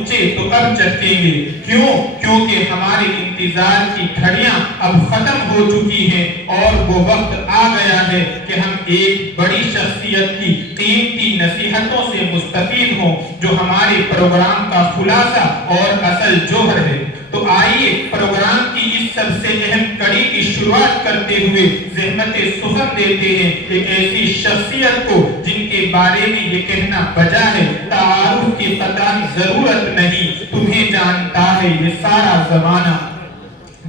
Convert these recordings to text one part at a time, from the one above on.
اونچے تو اب چکیں گے. کیوں؟ کیونکہ ہمارے انتظار کی گھڑیاں اب ختم ہو چکی ہیں اور وہ وقت آ گیا ہے کہ ہم ایک بڑی شخصیت کی قیمتی نصیحتوں سے مستفید ہوں جو ہمارے پروگرام کا خلاصہ اور اصل جوہر ہے. تو آئیے پروگرام کی اس سب سے اہم کڑی کی شروعات کرتے ہوئے زحمت سخن دیتے ہیں ایک ایسی شخصیت کو جن کے بارے میں یہ کہنا بجا ہے تعارف کی قطعی ضرورت نہیں، تمہیں جانتا ہے یہ سارا زمانہ.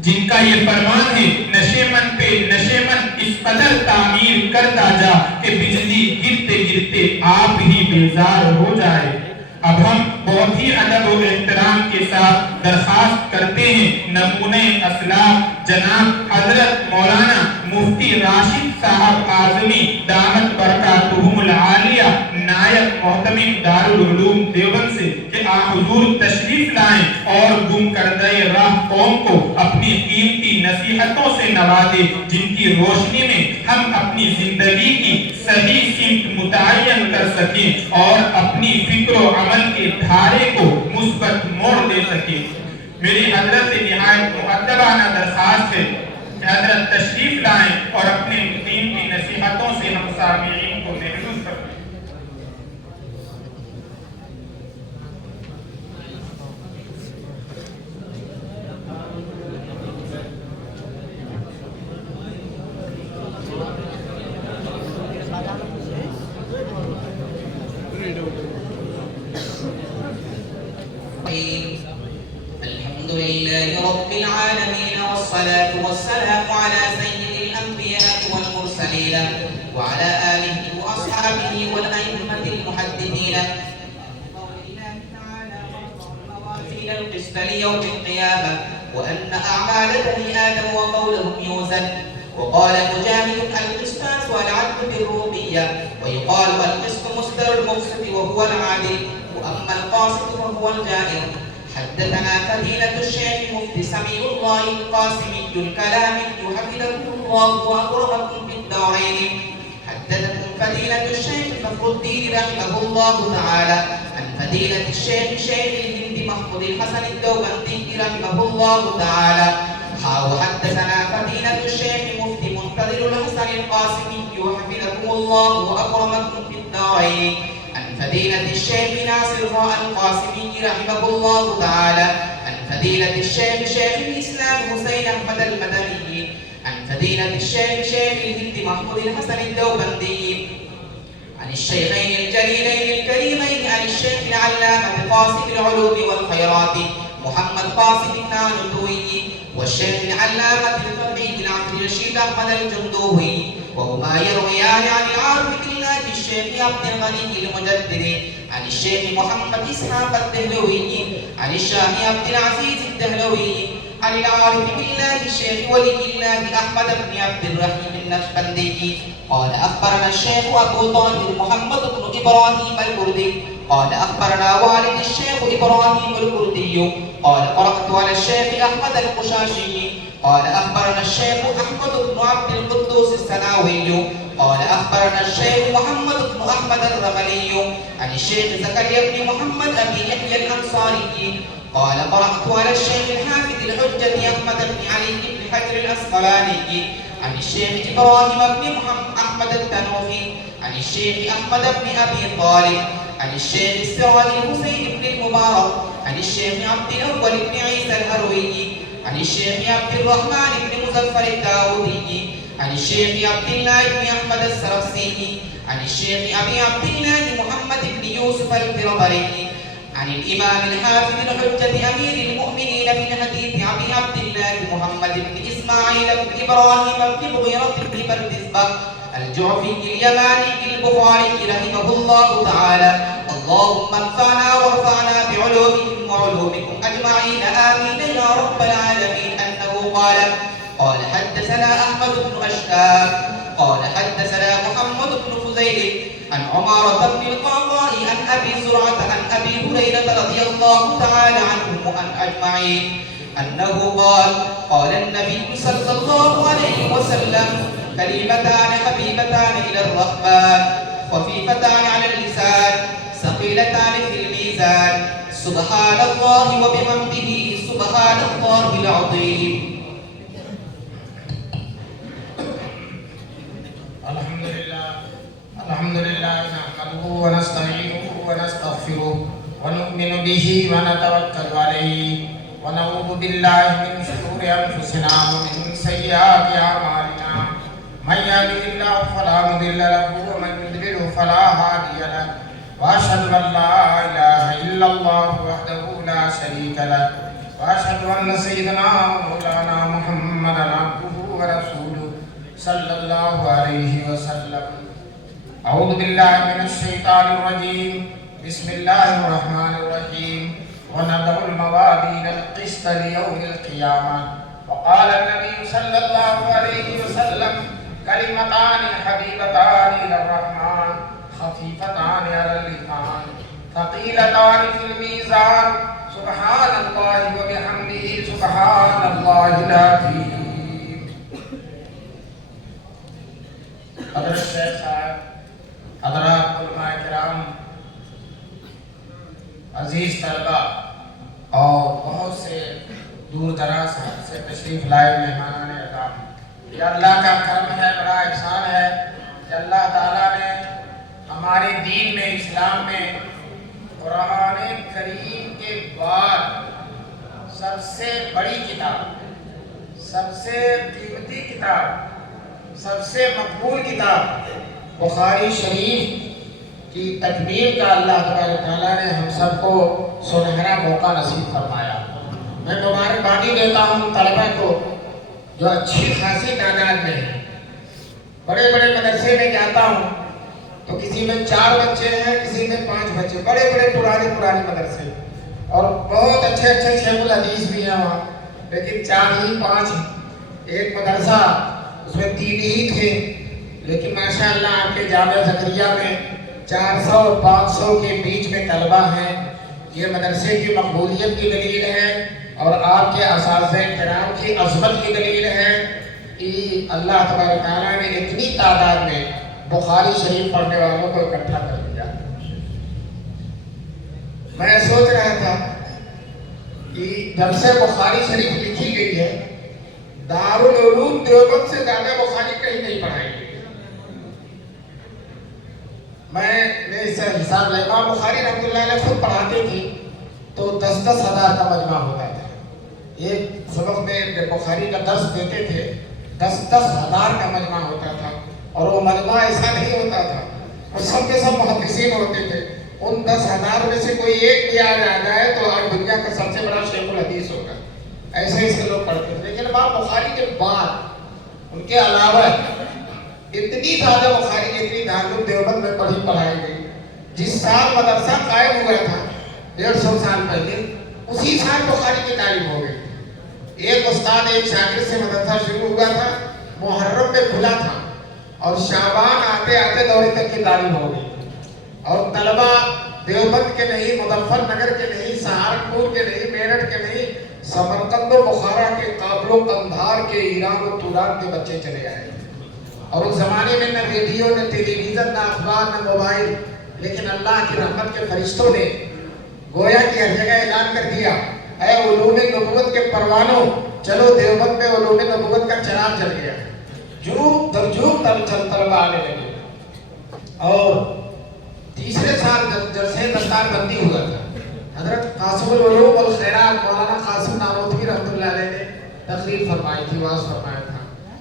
جن کا یہ فرمان ہے نشے من پہ نشے من اس قدر تعمیر کرتا جا کہ بجلی گرتے گرتے آپ ہی بیزار ہو جائے. اب ہم بہت ہی ادب و احترام کے ساتھ درخواست کرتے ہیں نمونہ اسلاف جناب حضرت مولانا مفتی راشد صاحب اعظمی دامت برکاتہم العالیہ نائب محتمم دارالعلوم دیوبند سے کہ آپ حضور تشریف لائیں اور گم کردہ راہ قوم کو اپنی قیمتی نصیحتوں سے نوازیں جن کی روشنی میں ہم اپنی زندگی کی صحیح سمت متعین کر سکیں اور اپنی فکر و عمل کے دھارے کو مثبت موڑ دے سکیں. میری حضرت سے نہایت مؤدبانہ درخواست ہے کہ حضرت تشریف لائیں اور اپنے قیمتی نصیحتوں سے ہم سامعین کو محفوظ کریں. الحمد لله رب العالمين والصلاة والسلام على سيد الأنبياء والمرسلين وعلى آله وأصحابه والأئمة المحدثين موازين القسط ليوم القيامة وأن أعمال بني آدم وقولهم يوزن. وقال مجاهد القسطاس والعدل بالربوبية ويقال القسط مصدر المقسط وهو العادل وأما القاسط فهو الجائر. حدثنا فضيلة الشيخ مفتي سميع الله القاسمي الكلامي حفظكم الله وأكرمكم في الدارين. حدثكم فضيلة الشيخ فخر الدين رحمه الله تعالى عن فضيلة الشيخ شيخ الهند محمود الحسن الدوبندي رحمه الله تعالى. وحدثنا فضيلة الشيخ مفتي منتظر الحسن القاسمي حفظكم الله وأكرمكم في الدارين. عن فضيلة الشيخ ناصر القاسمي رحمه الله تعالى. عن فضيلة الشيخ شيخ الإسلام حسين أحمد المدني. عن فضيلة الشيخ شيخ الهند محمود الحسن الدوبندي. عن الشيخين الجليلين الكريمين عن الشيخ العلامة قاسم العلوم والخيرات محمد قاسم النانوتوي والشيخ العلامة الفقيه العبد الرشيد أحمد الجندوي وهما يرويان عن العارف بالله الشيخ عبد الغني المجدد عن الشيخ محمد إسحاق الدهلوي عن الشاه عبد العزيز الدهلوي عن العارف بالله الشيخ ولي الله أحمد بن عبد الرحيم النقشبندي قال أخبرنا الشيخ أبو طاهر محمد بن إبراهيم الكردي قال أخبرنا والد الشيخ إبراهيم الكردي قال قرأت على الشيخ أحمد القشاشي قال أخبرنا الشيخ أحمد بن عبد القدوس السناوي قال أخبرنا الشيخ محمد بن أحمد الرملي عن الشيخ زكريا بن محمد أبي يحيى الأنصاري قال قرأت على الشيخ الحافظ الحجة أحمد بن علي بن حجر الأسقلاني عن الشيخ إبراهيم بن محمد أحمد التنوخي عن الشيخ أحمد بن أبي طالب عن الشيخ السراج الحسين بن المبارك عن الشيخ عبد الأول بن عيسى الهروي عن الشيخ عبد الرحمن بن مظفر الداودي عن الشيخ عبد الله بن أحمد السرخسي عن الشيخ أبي عبد الله محمد بن يوسف الفربري عن الإمام الحافظ الحجة أمير المؤمنين في الحديث أبي عبد الله محمد بن إسماعيل بن إبراهيم بن مغيرة بن بردزبة الجعفي اليماني البخاري رحمه الله تعالى. اللهم انفعنا وارفعنا بعلومهم وعلومكم أجمعين آمين يا رب العالمين. أنه قال حدثنا أحمد بن أشتاب قال حدثنا محمد بن فزيل عن عمارة بن القعقاع عن أبي زرعة عن أبي هريرة رضي الله تعالى عنهم أجمعين أنه قال النبي صلى الله عليه وسلم كلمتان حبيبتان إلى الرحمن خفيفتان على اللسان ثقيلتان في الميزان سبحان اللہ وبحمدہ سبحان اللہ العظیم. الحمد لله نحمده ونستعينه ونستغفره ونؤمن به ونتوكل عليه ونعوذ بالله من شرور أنفسنا ومن سيئات أعمالنا من يهده الله فلا مضل له ومن يضلل فلا هادي له وأشهد أن لا إله إلا الله وحده لا شريك له وأشهد أن سيدنا مولانا محمدا عبده ورسوله صلى الله عليه وسلم. أعوذ بالله من الشيطان الرجيم. بسم الله الرحمن الرحيم. ونضع الموازين القسط ليوم القيامة. وقال النبي صلى الله عليه وسلم كلمتان حبيبتان إلى الرحمن خفيفتان على اللسان ثقيلتان في الميزان سبحان الله وبحمده سبحان الله العظيم. حضرت شیخ صاحب، حضرات علماء کرام، عزیز طلبہ اور بہت سے دور دراز سے تشریف لائے مہمانان اکرام، یہ اللہ کا کرم ہے، بڑا احسان ہے کہ اللہ تعالیٰ نے ہمارے دین میں، اسلام میں قرآن کریم کے بعد سب سے بڑی کتاب، سب سے قیمتی کتاب، سب سے مقبول کتاب بخاری شریف کی تکمیل کا اللہ تبارک تعالیٰ نے ہم سب کو سنہرا موقع نصیب فرمایا. میں مبارکبادی دیتا ہوں طلبہ کو جو اچھی خاصی تعداد میں ہیں. بڑے بڑے مدرسے میں جاتا ہوں تو کسی میں 4 بچے ہیں، کسی میں 5 بچے، بڑے بڑے پرانے مدرسے، اور بہت اچھے شیخ الحدیث بھی ہیں وہاں، لیکن 4 ہی 5 ہی. ایک مدرسہ اس میں 3 ہی تھے، لیکن ماشاءاللہ آپ کے جامعہ زکریا میں 400 اور 500 کے بیچ میں طلبہ ہیں. یہ مدرسے کی مقبولیت کی دلیل ہے اور آپ کے اساتذہ کرام کی عظمت کی دلیل ہے کہ اللہ تبارک تعالیٰ نے اتنی تعداد میں بخاری شریف پڑھنے والوں کو اکٹھا کر دیا. میں سوچ رہا تھا کہ جب سے بخاری شریف لکھی گئی ہے، دارالعلوم دیوبند سے زیادہ بخاری کہیں نہیں پڑھائی گئی. میں نے اس سے حساب لیا، امام بخاری رحمۃ اللہ علیہ خود پڑھاتے تھے تو 10-10 ہزار کا مجمع ہوتا تھا. ایک سبق میں جب بخاری کا درس دیتے تھے 10-10 ہزار کا مجمع ہوتا تھا، اور وہ مجمع ایسا نہیں ہوتا تھا، اور سب کے سب محدثین ہوتے تھے. ان 10,000 میں سے کوئی ایک بھی آ جائے تو آج دنیا کا سب سے بڑا شیخ الحدیث ہوگا. ایسے ایسے لوگ پڑھتے تھے. لیکن امام بخاری کے بعد ان کے علاوہ اتنی زیادہ بخاری جتنی دارالعلوم دیوبند میں پڑھائی گئی. جس سال مدرسہ قائم ہوا تھا 150 سال پہلے، اسی سال بخاری کی تعلیم ہو گئی. ایک استاد ایک شاگرد سے مدرسہ شروع ہوا تھا، محرم میں کھلا تھا، اور شعبان آتے آتے دورے تک کی تعلیم ہو گئی. اور طلبہ دیوبند کے نہیں، مظفر نگر کے نہیں، سہارنپور کے نہیں، میرٹھ کے نہیں، سمرقند و بخارا کے، کابل و قندھار کے، ایران و توران کے بچے چلے آئے. اور اس زمانے میں نہ ریڈیو، نہ ٹیلی ویژن، نہ اخبار، نہ موبائل، لیکن اللہ کی رحمت کے فرشتوں نے گویا کی ہر جگہ اعلان کر دیا، اے علوم نبوت کے پروانوں، چلو دیوبند میں علوم نبوت کا چراغ جل گیا. جھوم طلبہ آنے لگے. اور تیسرے سال جلسے دستار بندی ہوا تھا، حضرت قاسم العلوم والخیرات مولانا قاسم نانوتوی رحمۃ اللہ علیہ نے تقریر فرمائی تھی، واعظ فرمایا تھا،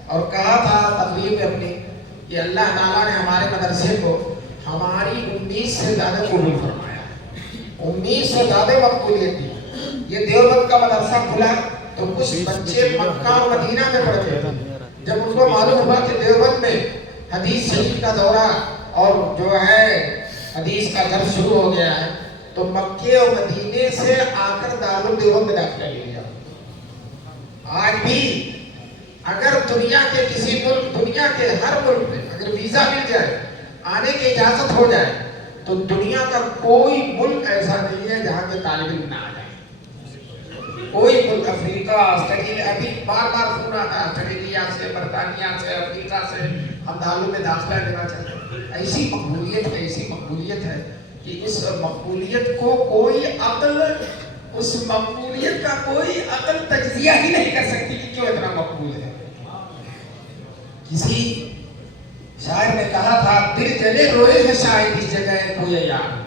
اور کہا تھا تقریر میں اپنی کہ اللہ تعالیٰ نے ہمارے مدرسے کو ہماری امید سے زیادہ قبول فرمایا، امید سے زیادہ مقبولیت دی. یہ دیوبند کا مدرسہ کھلا تو کچھ بچے مکہ اور مدینہ میں پڑھتے تھے. جب ان کو معلوم ہوا کہ دیوبند میں حدیث شریف کا دورہ اور جو ہے حدیث کا درس شروع ہو گیا ہے، تو مکے اور مدینے سے آ کر دارالعلوم دیوبند میں داخلہ لے لیا. آج بھی اگر دنیا کے کسی ملک، دنیا کے ہر ملک میں اگر ویزا مل جائے، آنے کی اجازت ہو جائے، تو دنیا کا کوئی ملک ایسا نہیں ہے جہاں کے طالب علم نہ آ جائے. کوئی ملک، افریقہ، آسٹریلیا، ابھی بار بار فون آتا ہے آسٹریلیا سے، برطانیہ سے، افریقہ سے، ہم دارالعلوم میں داخلہ لینا چاہتے ہیں. ایسی مقبولیت ہے، ایسی مقبولیت ہے کہ اس مقبولیت کو کوئی عقل، اس مقبولیت کا کوئی عقل تجزیہ ہی نہیں کر سکتی کہ کیوں اتنا مقبول ہے۔ کسی شاعر نے کہا تھا دل جلے روئے ہے شاید اس جگہ ہے کوئی یار،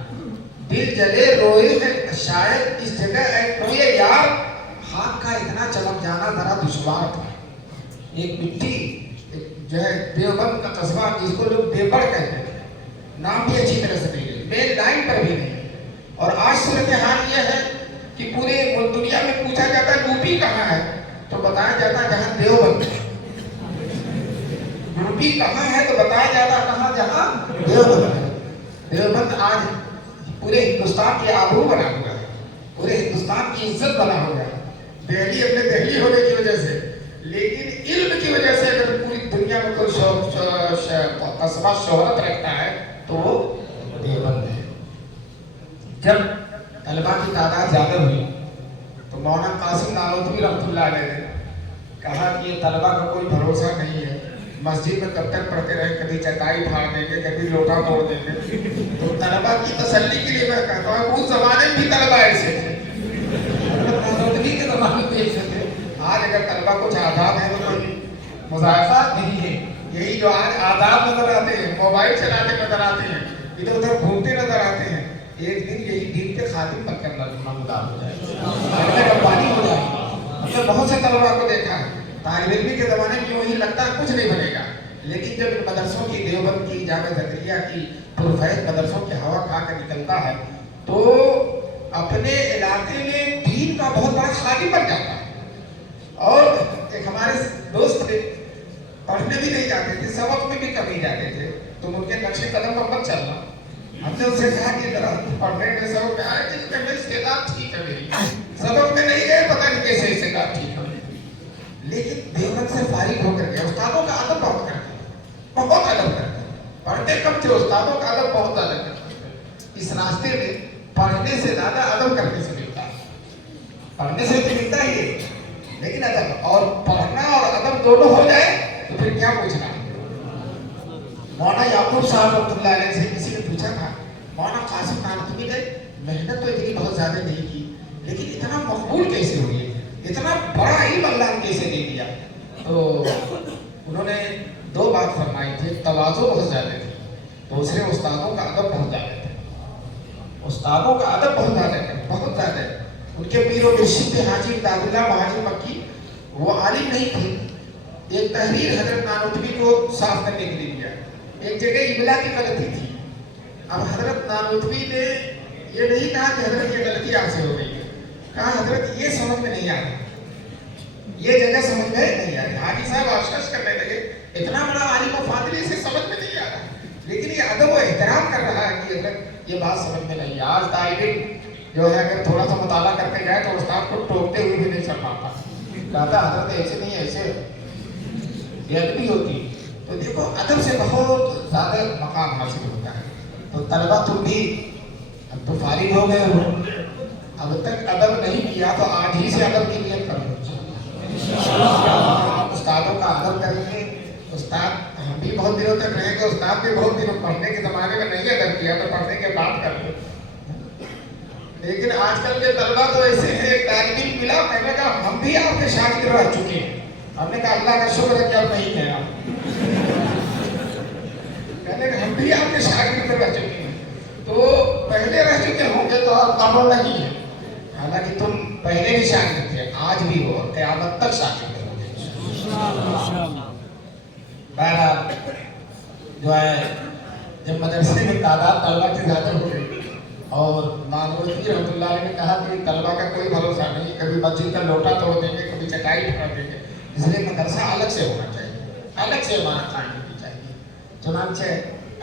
دل جلے روئے ہے شاید اس جگہ ہے کوئی یار، خاک کا اتنا چمک جانا ذرا دشوار تھا۔ ایک مٹی جو ہے دیوبند کا قصبہ جس کو لوگ دیوبڑ کہتے ہیں، نام بھی اچھی طرح سے نہیں ہے، مین لائن پر بھی نہیں، اور آج صورتحال یہ ہے کہ پورے دنیا میں پوچھا جاتا ہے یوپی کہاں ہے تو بتایا جاتا ہے جہاں دیوبند ہے، یوپی کہاں ہے تو بتایا جاتا ہے کہاں جہاں دیوبند ہے۔ دیوبند آج پورے ہندوستان کی آبرو بنا ہوا ہے، پورے ہندوستان کی عزت بنا ہوا ہے، دہلی اپنے دہلی ہونے کی وجہ سے، لیکن علم کی وجہ سے اگر پوری دنیا میں کوئی قصبہ شہرت رکھتا ہے تو وہ دیوبند ہے۔ جب طلبہ کی تعداد زیادہ ہوئی تو مولانا قاسم نانوتوی رحمۃ اللہ علیہ نے کہا کہ یہ طلبہ کا کوئی بھروسہ نہیں ہے، مسجد میں کب تک پڑھتے رہے، کبھی چٹائی پھاڑ دیں گے، کبھی لوٹا توڑ دیں گے، تو طلبہ کی تسلی کے لیے میں کہتا ہوں اس زمانے میں بھی طلبہ ایسے تھے، نانوتوی کے زمانے میں ایسے تھے۔ آج اگر طلبہ کچھ آداب ہیں تو کوئی مضاعفات نہیں ہے، یہی جو آج آداب نظر آتے ہیں، موبائل چلاتے نظر آتے ہیں، ادھر ادھر گھومتے نظر آتے ہیں، ایک دن یہی دین کے خادم بن کر نمودار ہو جائے، ربانی ہو جائے۔ ہم نے بہت سے طلبہ کو دیکھا ہے طالب علمی کے زمانے میں یوں ہی لگتا ہے کچھ نہیں بنے گا، لیکن جب ان مدرسوں کی، دیوبند کی، جامعہ زکریا کی پرفیض مدرسوں کی ہوا کھا کر نکلتا ہے تو اپنے علاقے میں دین کا بہت بڑا خادم بن جاتا ہے۔ اور ایک ہمارے دوست تھے، پڑھنے بھی نہیں جاتے تھے، سبق میں بھی کمی جاتے تھے، تم ان کے نقش قدم پر مت چلنا۔ ہم نے ان سے کہا کہ ذرا پڑھنے میں سبق میں آئے کہ میں استعداد ٹھیک ہے میری، سبق میں نہیں گئے، پتہ نہیں کیسے استعداد ٹھیک ہے، لیکن دیوبند سے فارغ ہو کر گیا، استادوں کا ادب بہت کرتے، بہت ادب کرتے، پڑھتے کم تھے، استادوں کا ادب بہت زیادہ کرتے۔ اس راستے میں پڑھنے سے زیادہ ادب کرنے سے ملتا ہے، پڑھنے سے تو ملتا ہی ہے لیکن ادب، اور پڑھنا اور ادب دونوں ہو جائے تو پھر کیا پوچھنا۔ مولانا یعقوب صاحب رحمۃ اللہ علیہ سے کسی نے پوچھا تھا مولانا قاسم نانوتوی نے محنت تو اتنی بہت زیادہ نہیں کی لیکن اتنا مقبول کیسے ہوئی، اتنا بڑا علم اللہ نے کیسے دے دیا؟ تو انہوں نے دو بات فرمائی تھی، تواضع بہت زیادہ تھی، دوسرے استادوں کا ادب بہت زیادہ تھا، استادوں کا ادب بہت زیادہ ہے، بہت زیادہ ہے۔ ان کے پیر و مرشد تھے حاجی امداد اللہ مہاجر مکی، وہ عالم نہیں تھے، ایک تحریر حضرت نانوتوی کو صاف کرنے کے لیے دیا، ایک جگہ املا کی غلطی تھی، اب حضرت نانوتوی نے یہ نہیں کہا کہ حضرت یہ غلطی آپ سے ہو گئی ہے، کہا حضرت یہ سمجھ میں نہیں آ رہا، یہ جگہ سمجھ میں نہیں آ رہی۔ حاجی صاحب آشکش کرنے لگے، اتنا بڑا عالم و فاضل اسے سمجھ میں نہیں آ رہا، لیکن یہ ادب و احترام کر رہا ہے کہ حضرت یہ بات سمجھ میں نہیں۔ آج طالب علم جو ہے اگر تھوڑا سا مطالعہ کر کے جائے تو استاد کو ٹوکتے ہوئے بھی نہیں شرماتا، کہتا حضرت ایسے نہیں، ایسے بے ادبی ہوتی۔ تو دیکھو ادب سے بہت زیادہ مقام حاصل ہوتا ہے۔ تو طلبہ تم بھی اب تو فارغ ہو گئے ہو، اب تک ادب نہیں کیا تو آج ہی سے ادب کی نیت کرو، استادوں کا ادب کریں گے، استاد ہم بھی بہت دنوں تک رہیں گے، استاد بھی بہت دنوں، پڑھنے کے زمانے میں نہیں ادب کیا تو پڑھنے کے بعد کر لو، لیکن آج کل کے طلبہ تو ایسے ہیں، ایک طالب علم ملا کہنے کا ہم بھی آپ کے شاگرد رہ چکے ہیں، ہم نے کہا اللہ کا شکر ہے کہ اب نہیں کہنا، کہنے کہ ہم بھی آپ کے شاگرد رہ چکے ہیں، تو پہلے رہ چکے ہوں گے تو اب قبول نہیں ہے، حالانکہ تم پہلے بھی شاگرد تھے، آج بھی ہو اور قیامت تک شاگرد رہو گے۔ بہرحال جو ہے جب مدرسے میں تعداد طلبہ کی زیادہ ہو گئی اور نانوتوی رحمۃ اللہ علیہ نے کہا کہ طلبہ کا کوئی بھروسہ نہیں، کبھی مسجد کا لوٹا توڑ دیں گے، کبھی چٹائی پھاڑ دیں گے، اس لیے مدرسہ الگ سے ہونا چاہیے، الگ سے عمارت قائم ہونی چاہیے۔ چنانچہ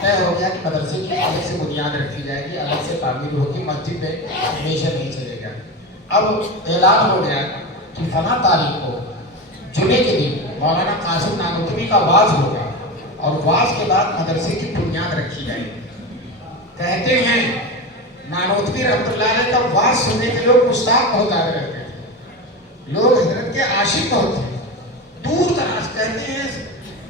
طے ہو گیا کہ مدرسے کی الگ سے بنیاد رکھی جائے گی، الگ سے تعمیر ہوگی، مسجد میں ہمیشہ نہیں چلے گا۔ اب اعلان ہو گیا کہ فلاں تاریخ کو جمعے کے دن مولانا قاسم نانوتوی کا واعظ ہوگا اور واعظ کے بعد مدرسے کی بنیاد رکھی جائے گی۔ کہتے ہیں نانوتوی رحمۃ اللہ علیہ کا واعظ سننے کے لوگ مشتاق بہت زیادہ رہتے تھے، لوگ حضرت کے عاشق بہت تھے، دور دراز، کہتے ہیں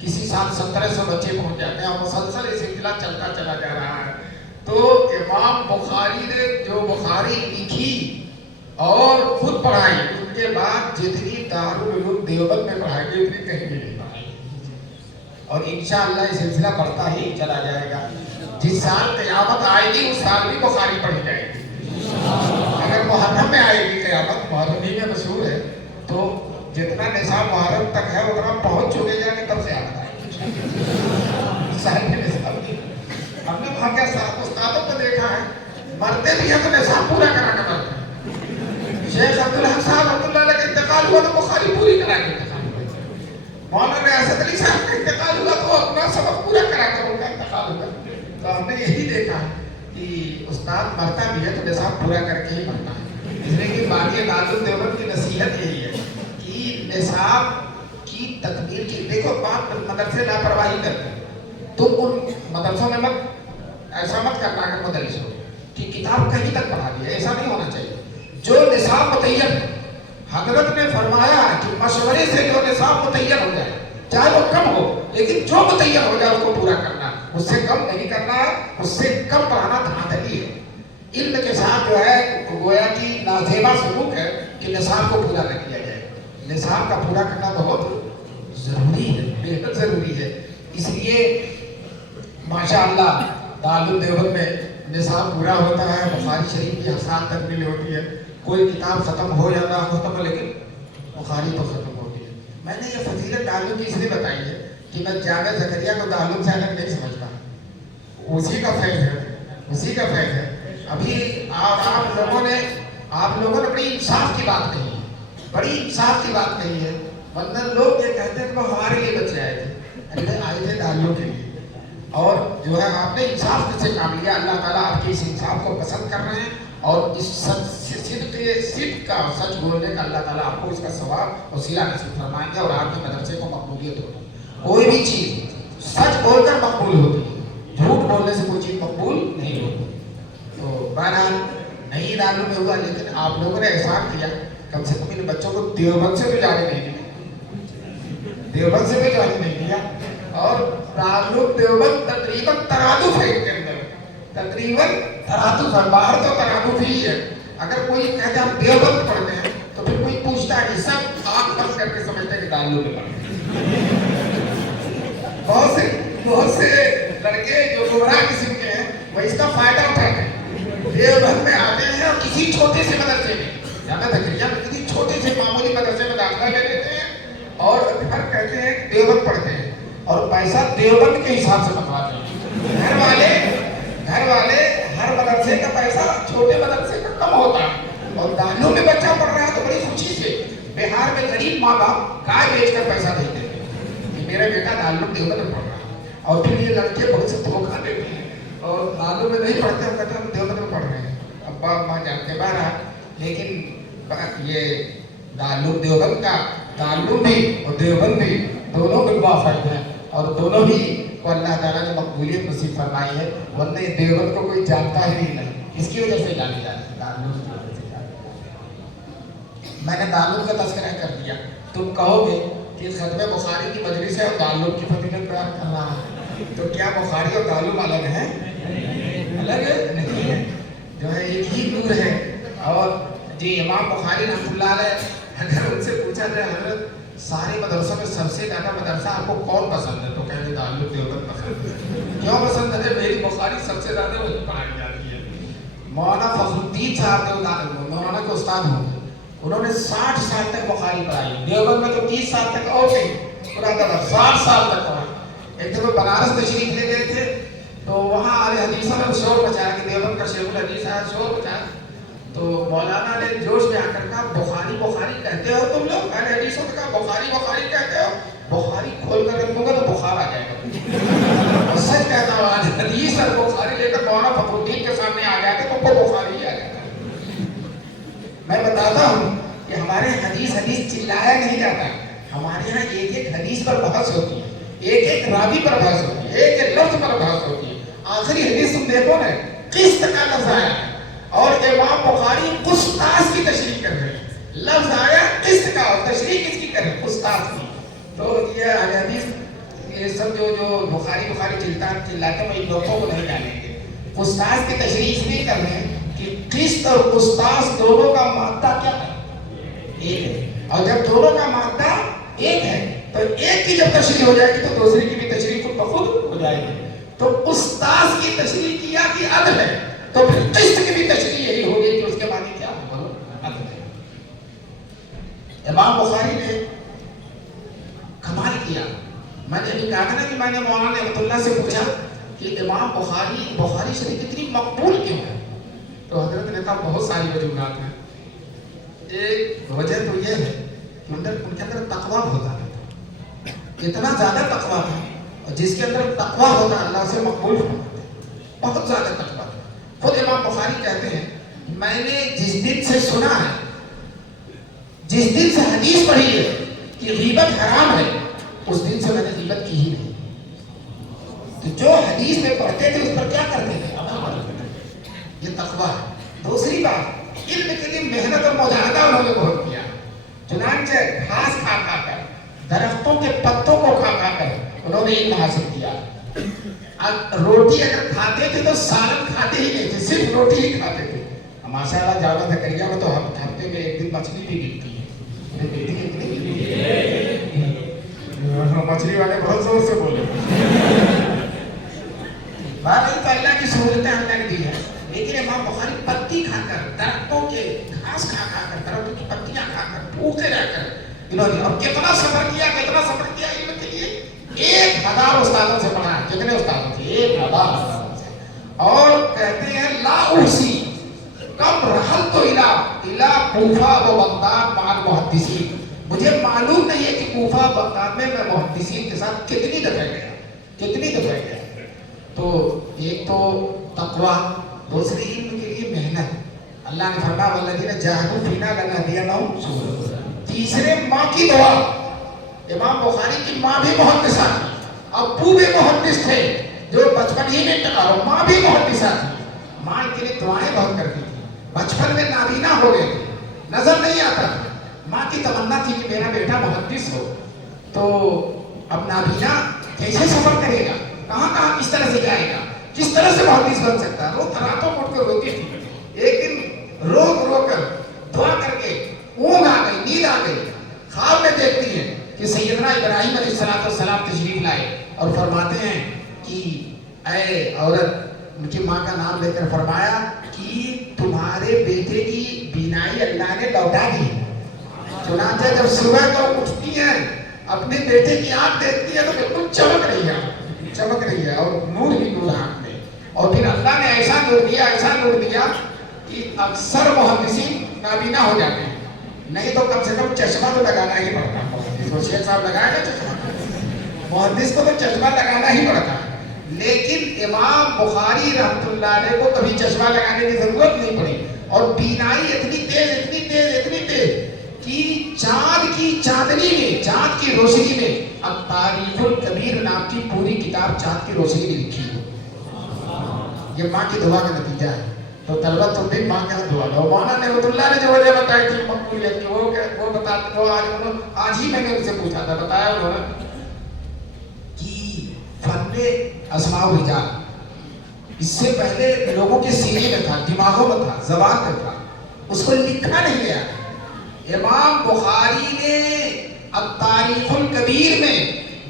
کسی سال 1700 بچے پہنچ جاتے ہیں اور مسلسل یہ سلسلہ چلتا چلا جا رہا ہے. تو امام بخاری نے جو بخاری لکھی اور خود پڑھائی، ان کے بعد جتنی دارالعلوم دیوبند میں پڑھائی گئی اتنی کہیں بھی نہیں پڑھائی. اور انشاءاللہ یہ سلسلہ بڑھتا ہی چلا جائے گا. جس سال قیامت آئے گی اس سال بھی بخاری پڑھی جائے گی. اگر محرم میں آئے گی قیامت، محرم ہی میں مشہور ہے، تو جتنا نصاب محرم تک ہے اتنا پہنچ چکے جائیں گے تب سے آتا ہے. صاحب نصاب کی ہم نے وہاں کیا صاحب استادوں کو دیکھا ہے، مرتے بھی ہیں تو نصاب پورا کرا کر مرتے ہیں. شیخ عبدالحق صاحب رحمۃ اللہ علیہ کا انتقال ہوا تو بخاری پوری کرا کے انتقال ہوا. مولانا ریاست علی صاحب کا انتقال ہوا تو اپنا سبق پورا کرا کر ان کا انتقال ہوا. تو ہم نے یہی دیکھا کہ استاد مرتا بھی ہے تو نصاب پورا کر کے ہی مرتا ہے. اس لیے کہ باقی دارالعلوم دیوبند کی نصیحت یہی ہے کہ نصاب کی تکمیل کی. دیکھو بات مدرسے لاپرواہی کرتے ہیں تو ان مدرسوں میں مت ایسا مت کرنا کہ مدرس ہو کہ کتاب کہیں تک پڑھا دیا، ایسا نہیں ہونا چاہیے. جو نصاب متعین ہے، حضرت نے فرمایا کہ مشورے سے جو نصاب متعین ہو جائے چاہے وہ کم ہو لیکن جو متعین ہو جائے اس کو پورا کرنا، اس سے کم نہیں کرنا ہے، اس سے کم پڑھانا دھاندلی ہے. علم کے ساتھ جو ہے گویا کی نازیبا سلوک ہے کہ نصاب کو پورا نہ کیا جائے. نصاب کا پورا کرنا بہت ضروری ہے، بے حد ضروری ہے. اس لیے ماشاءاللہ دارالعلوم دیوبند میں نصاب پورا ہوتا ہے. بخاری شریف کی حسان تکمیل ہوتی ہے. کوئی کتاب ختم ہو یا نہ ختم ہو لیکن بخاری تو ختم ہوتی ہے. میں نے یہ فضیلت دارالعلوم کی اس لیے بتائی ہے کہ میں جامعہ زکریا کو دارالعلوم سے الگ نہیں سمجھتا. اسی کا فیض ہے، اسی کا فیض ہے. ابھی آپ لوگوں نے بڑی انصاف کی بات کہی ہے، بڑی انصاف کی بات کہی ہے. ورنہ لوگ یہ کہتے ہیں کہ وہ ہمارے لیے بچے آئے تھے، آئے تھے دارالعلوم کے لیے. اور جو ہے آپ نے انصاف سے کام لیا. اللہ تعالیٰ آپ کے اس انصاف کو پسند کر رہے ہیں اور اس صدق کا سچ بولنے کا اللہ تعالیٰ آپ کو اس کا ثواب اور صلہ نصیب فرمائیں گے اور آپ کے مدرسے کو مقبولیت ہوگی. کوئی بھی چیز سچ بول کر مقبول ہوتی ہے، جھوٹ بولنے سے کوئی چیز مقبول نہیں ہوتی. تو بہرحال نہیں دارالعلوم میں ہوا لیکن آپ لوگوں نے احسان کیا، کم سے کم ان بچوں کو دیوبند سے بھی جانے نہیں دیا، دیوبند سے بھی جانے نہیں دیا. اور دارالعلوم دیوبند تقریباً ترادف ہے، ان کے اندر تقریباً ترادف ہے. باہر تو ترادف ہی ہے. اگر کوئی کہتے ہیں ہم دیوبند پڑھتے ہیں تو پھر کوئی پوچھتا ہے کہ سب آنکھ بند کر کے سمجھتے ہیں کہ دارالعلوم میں پڑھتے ہیں. بہت سے لڑکے جو گمراہ قسم کے ہیں وہ اس کا فائدہ اٹھاتے ہیں. دیوبند میں آتے ہیں اور کسی چھوٹے سے مدرسے میں، جامعہ زکریا میں کسی چھوٹے سے معمولی مدرسے میں داخلہ لے لیتے ہیں اور پھر کہتے ہیں دیوبند پڑھتے ہیں اور پیسہ دیوبند کے حساب سے بنواتے ہیں. گھر والے ہر مدرسے کا پیسہ چھوٹے مدرسے کا کم ہوتا ہے اور دارالعلوم میں بچہ پڑھ رہا ہے تو بڑی خوشی سے بہار میں غریب ماں باپ گائے بیچ کر پیسہ دیتے ہیں کہ میرا بیٹا دارالعلوم دیوبند میں پڑھ رہا ہے. اور پھر یہ لڑکے بہت سے دھوکہ دیتے ہیں اور دارالعلوم میں نہیں پڑھتے، ہم کہتے ہیں ہم دیوبند میں پڑھ رہے ہیں. ابا ماں جانتے بارہ، لیکن یہ دارالعلوم دیوبند کا دارالعلوم بھی اور دیوبند بھی دونوں بالکل فائدہ ہیں اور دونوں ہی کو اللہ تعالیٰ نے مقبولیت نصیب فرمائی ہے. ورنہ دیوبند کو کوئی جانتا ہی نہیں. اس کی وجہ سے جانی جاتی ہے دارالعلوم کی وجہ سے. میں نے دارالعلوم کا تذکرہ کر دیا. تم کہو گے کہ ختم بخاری کی مجلس ہے اور دارالعلوم کی فضیلت بیان کر رہا ہے، تو کیا بخاری اور دارالعلوم الگ ہیں؟ الگ نہیں ہے، جو ہے ایک ہی نور ہے. اور جی امام بخاری رحمۃ اللہ علیہ اگر ان سے پوچھا جائے حضرت سارے مدرسوں میں سب سے زیادہ مدرسہ آپ کو کون پسند ہے تو کہیں گے دارالعلوم دیوبند پسند ہے. کیوں پسند ہے؟ میری بخاری سب سے زیادہ وہی پڑھائی جاتی ہے. مولانا فخر الدین صاحب جو مولانا کے استاد ہوں گے، انہوں نے 60 سال تک بخاری پڑھائی. دیوبند میں تو 30 سال تک اور نہیں، پورا 60 سال تک پڑھا. ایک دفعہ بنارس تشریف لے گئے تھے تو وہاں اہل حدیثوں نے شور مچایا کہ دیوبند کا شیخ الحدیث ہے، شور مچایا. تو مولانا نے جوش میں آ کر کہا بخاری بخاری کہتے ہو تم لوگ؟ اہل حدیثوں نے کہا بخاری بخاری کہتے ہو؟ بخاری کھول کر رکھوں گا تو بخار آ جائے گا. اور سچ کہتا ہوں آج حدیث اور بخاری لے کر مولانا فخر الدین کے سامنے آ گیا کہ تم کو بخاری ہی آ جاتا ہے. میں بتاتا ہوں کہ ہمارے حدیث چلایا نہیں جاتا. ہمارے یہاں ایک ایک حدیث پر بحث ہوتی ہے، ایک ایک راوی پر بحث ہوتی ہے، ایک ایک لفظ پر بحث ہوتی ہے. آخری حدیث تم دیکھو نا قسط کا لفظ آیا ہے اور امام بخاری قسطاس کی تشریح کر رہے ہیں. لفظ آیا قسط کا اور تشریح کس کی کر رہے ہیں؟ قسطاس کی. تو یہ حدیث بخاری چلاتے ہیں، وہی لوگوں کو نہیں ڈالیں گے. استاذ کی تشریح اس لیے کر رہے ہیں کہ قسط اور استاذ دونوں کا مادہ کیا ہے؟ ایک ہے. اور جب دونوں کا مادہ ایک ہے تو ایک کی جب تشریح ہو جائے گی تو دوسری کی بھی تشریح خود بخود ہو جائے گی. تو استاذ کی تشریح کیا کہ عدل ہے، تو پھر قسط کی بھی تشریح یہی ہوگی کہ اس کے معنی کیا ہے؟ عدل ہے. امام بخاری نے کمال کیا. میں نے ابھی کہا تھا نا کہ میں نے مولانا رحمۃ اللہ سے پوچھا کہ امام بخاری شریف اتنی مقبول کیوں ہے؟ تو حضرت نے کہا بہت ساری وجوہات ہیں. ایک وجہ تو یہ ہے کہ ان کے اندر تقویٰ بہت زیادہ تھا، اتنا زیادہ تقویٰ تھا، اور جس کے اندر تقویٰ ہوتا ہے اللہ سے مقبول فرماتے ہیں. بہت زیادہ تقویٰ تھا. خود امام بخاری کہتے ہیں میں نے جس دن سے سنا ہے، جس دن سے حدیث پڑھی ہے کہ غیبت حرام ہے، اس دن سے میں نے غیبت کی ہی نہیں. تو جو حدیث میں پڑھتے تھے اس پر کیا کرتے تھے؟ عمل کرتے تھے. یہ تقویٰ ہے. دوسری بات، علم کے لیے محنت اور مجاہدہ انہوں نے بہت کیا. چنانچہ گھاس کھا کھا کر، درختوں کے پتوں کو کھا کھا کر انہوں نے علم حاصل کیا. روٹی اگر کھاتے تھے تو سالن کھاتے ہی نہیں تھے، صرف روٹی ہی کھاتے تھے. ماشاء اللہ جانا زکریا میں تو ہفتے میں ایک دن مچھلی بھی ملتی ہے. مچھلی والے بہت زور سے بولے. بات تو اللہ کی سہولتیں ہم نے دی ہے، لیکن امام بخاری پتی کھا کر، درختوں کے گھاس کھا کھا کر، درختوں کی پتیاں کھا کر، بھوکے رہ کر انہوں نے، اور کتنا سفر کیا علم کے لیے. 1000 استادوں سے پڑھا. کتنے استادوں سے؟ 1000 استادوں سے. اور کہتے ہیں لا احصی کم رحلت الی کوفہ و بغداد مع المحدثین. مجھے معلوم نہیں ہے کہ کوفہ بغداد میں محدثین کے ساتھ کتنی دفعہ گیا. تو ایک تو تقویٰ، دوسری علم کے لیے محنت. اللہ نے فرمایا والذین جاہدوا فینا لنہدینہم سبلنا. تیسرے ماں کی دعا. امام بخاری کی ماں بھی محدثہ تھی، ابو بھی محدث تھے جو بچپن ہی میں ٹکا. ماں بھی محدثہ تھی. ماں کے لیے دعائیں بہت کرتی تھی. بچپن میں نابینا ہو گئے تھے، نظر نہیں آتا تھا. ماں کی تمنا تھی کہ میرا بیٹا محدث ہو. تو اب نابینا کیسے سفر کرے گا، کہاں کس طرح سے جائے گا، کس طرح سے محدث بن سکتا ہے. راتوں کو اٹھ کر روتی تھی. ایک دن رو کر دعا کر کے اونگ آ گئی، نیند آ گئی. خواب میں دیکھتی ہے کہ سیدنا ابراہیم علیہ السلام تشریف لائے اور فرماتے ہیں کہ اے عورت، ان کی ماں کا نام لے کر فرمایا کہ تمہارے بیٹے کی بینائی اللہ نے لوٹا دی. چنانچہ جب صبح کو اٹھتی ہیں اپنے بیٹے کی آنکھ دیکھتی ہے تو بالکل چمک رہی ہے اور نور ہی نور آنکھ میں. اور پھر اللہ نے ایسا نور دیا کہ اکثر محدثین نابینا ہو جاتے ہیں. نہیں تو کم سے کم چشمہ تو لگانا ہی پڑتا ہے. شیخ صاحب لگائے گا چشمہ، محدث کو تو چشمہ لگانا ہی پڑتا ہے. لیکن امام بخاری رحمۃ اللہ علیہ کو کبھی چشمہ لگانے کی ضرورت نہیں پڑی. اور بینائی اتنی تیز کہ چاند کی چاندنی میں، چاند کی روشنی میں اب تاریخ الکبیر نام کی پوری کتاب چاند کی روشنی میں لکھی ہے. یہ ماں کی دعا کا نتیجہ ہے. تو طلبہ تم بھی ماں کا دعا لو. مولانا رحمۃ اللہ نے جو وجہ بتائی تھی مقبولیت کی، وہ بتاتے وہ آج ہی میں نے ان سے پوچھا تھا، بتایا انہوں نے کہ فن اسماء الرجال اس سے پہلے لوگوں کے سینے میں تھا، دماغوں میں تھا، زبان میں تھا، اس کو لکھا نہیں گیا. امام بخاری نے التاریخ الکبیر میں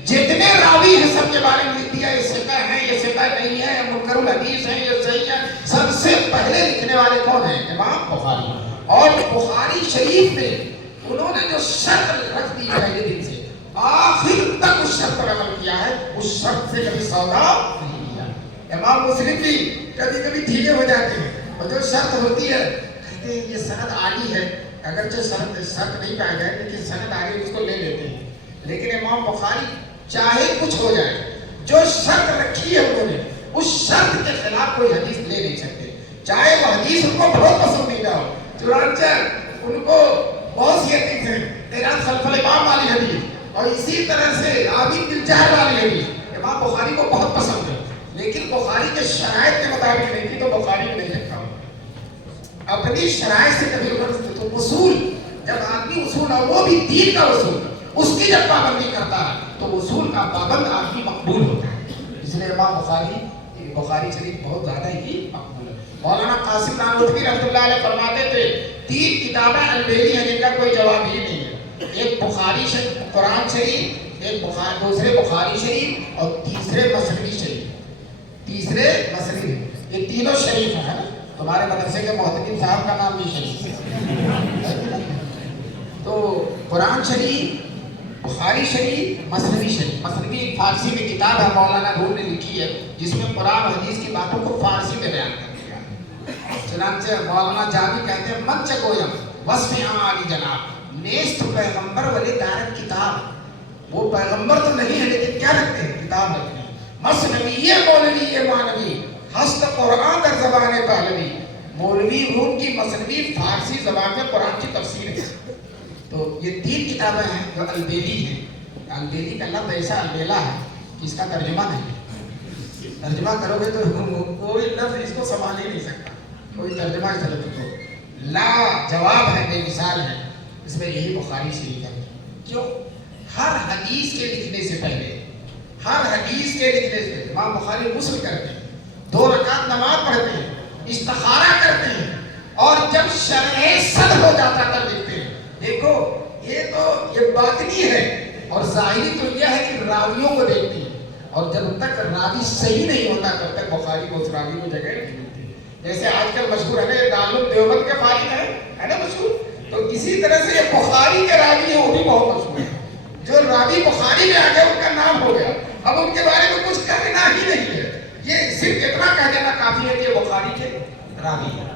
جتنے راوی ہیں سب کے بارے میں لکھ دیا. یہ ثقہ ہے، یہ ثقہ نہیں ہے، یہ منکر الحدیث ہے، یہ صحیح ہے. سب سے پہلے لکھنے والے کون ہیں؟ امام بخاری. اور بخاری شریف میں انہوں نے جو شرط رکھ دی پہلے دن سے آخر تک اس شرط پر عمل کیا ہے. اس شرط سے کبھی سودا نہیں کیا. امام مسلم بھی کبھی کبھی ڈھیلے ہو جاتے ہیں، اور جو شرط ہوتی ہے کہتے ہیں یہ سند عالی ہے، اگرچہ شرط نہیں پایا جائے لیکن سند عالی اس کو لے لیتے ہیں. لیکن امام بخاری چاہے کچھ ہو جائے، جو شرط رکھی ہے انہوں نے اس شرط کے خلاف کوئی حدیث لے نہیں سکتے، چاہے وہ حدیث ان کو بہت پسندیدہ ہو. چنانچہ ان کو بہت سی حدیث ہیں، قرات خلف الامام والی حدیث اور اسی طرح سے عابد بالجہل والی حدیث امام بخاری کو بہت پسند ہے. لیکن بخاری کے شرائط کے مطابق نہیں تھی تو بخاری میں نہیں لکھا. اپنی شرائط سے کبھی تو اصول، جب آدمی اصول اور وہ بھی دین کا اصول اس کی جب پابندی کرتا ہے تو اصول کا پابند آدمی مقبول ہوتا ہے. اس لیے امام بخاری شریف بہت زیادہ ہی مقبول ہے. مولانا قاسم نانوتوی رحمۃ اللہ علیہ فرماتے تھے 3 کتابیں البیلی ہیں جن کا کوئی جواب ہی نہیں ہے. ایک بخاری شریف قرآن شریف، ایک دوسرے بخاری شریف اور تیسرے مسلمی شریف. تیسرے مسلمی یہ تینوں شریف ہیں. تمہارے مدرسے کے محتمین صاحب کا نام بھی شریف ہے. تو قرآن شریف، بخاری شریف، مسلمی شریف. مسلمی فارسی میں کتاب ہے مولانا نور نے لکھی ہے جس میں قرآن و حدیث کی باتوں کو فارسی میں بیان کر دیا. چنانچہ مولانا جامی کہتے ہیں منچ گویم وصف علی جناب نیست پیغمبر ولی دارت کتاب. وہ پیغمبر تو نہیں ہے لیکن کیا رکھتے ہیں؟ کتاب رکھتے ہیں. مسلمی مولوی مانوی ہست قرآن در زبان پہلوی. مولوی روم کی مسلمی فارسی زبان میں قرآن کی تفسیر ہے. تو یہ 3 کتابیں ہیں جو البیلی ہیں. البیلی کا لفظ ایسا البیلا ہے کہ اس کا ترجمہ نہیں. ترجمہ کرو گے تو کوئی لفظ اس کو سنبھال ہی نہیں سکتا. کوئی ترجمہ اس لفظ کو لا جواب ہے، بے مثال ہے. اس میں یہی بخاری شریف ہے. کیوں؟ ہر حدیث کے لکھنے سے پہلے امام بخاری غسل کرتے ہیں، 2 رکعت نماز پڑھتے ہیں، استخارہ کرتے ہیں، اور جب شرح صد ہو جاتا تب لکھتے ہیں. دیکھو یہ باطنی ہے اور ظاہری تو یہ ہے کہ راویوں کو دیکھتی ہے. اور جب تک راوی صحیح نہیں ہوتا تب تک بخاری کو اس راوی کو جگہ نہیں ملتی. جیسے آج کل مشہور ہے نا یہ دارالعلوم دیوبند کے فارغ ہے نا مشہور. تو اسی طرح سے یہ بخاری کے راوی ہیں وہ بھی بہت مشہور ہے. جو راوی بخاری میں آ گیا ان کا نام ہو گیا. اب ان کے بارے میں کچھ کہنا ہی نہیں ہے. یہ صرف اتنا کہہ دینا کافی ہے کہ یہ بخاری کے راوی ہے.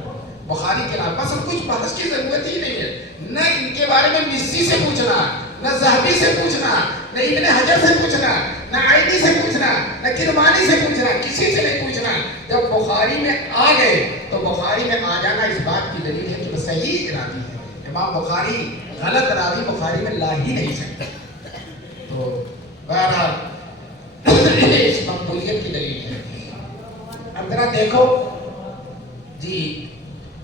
بخاری کے نام بس کچھ بحث کی ضرورت ہی نہیں ہے. نہ ان کے بارے میں مصری سے پوچھنا، نہ ذہبی سے پوچھنا، نہ ابن حجر سے پوچھنا، نہ عائدی سے پوچھنا، نہ کرمانی سے پوچھنا، کسی سے نہیں پوچھنا. جب بخاری میں آ گئے تو بخاری میں آ جانا اس بات کی دلیل ہے کہ وہ صحیح راوی ہے. امام بخاری غلط راوی بخاری میں لا ہی نہیں سکتے. تو بہرحال اس مقبولیت کی دلیل ہے. اب ذرا دیکھو جی،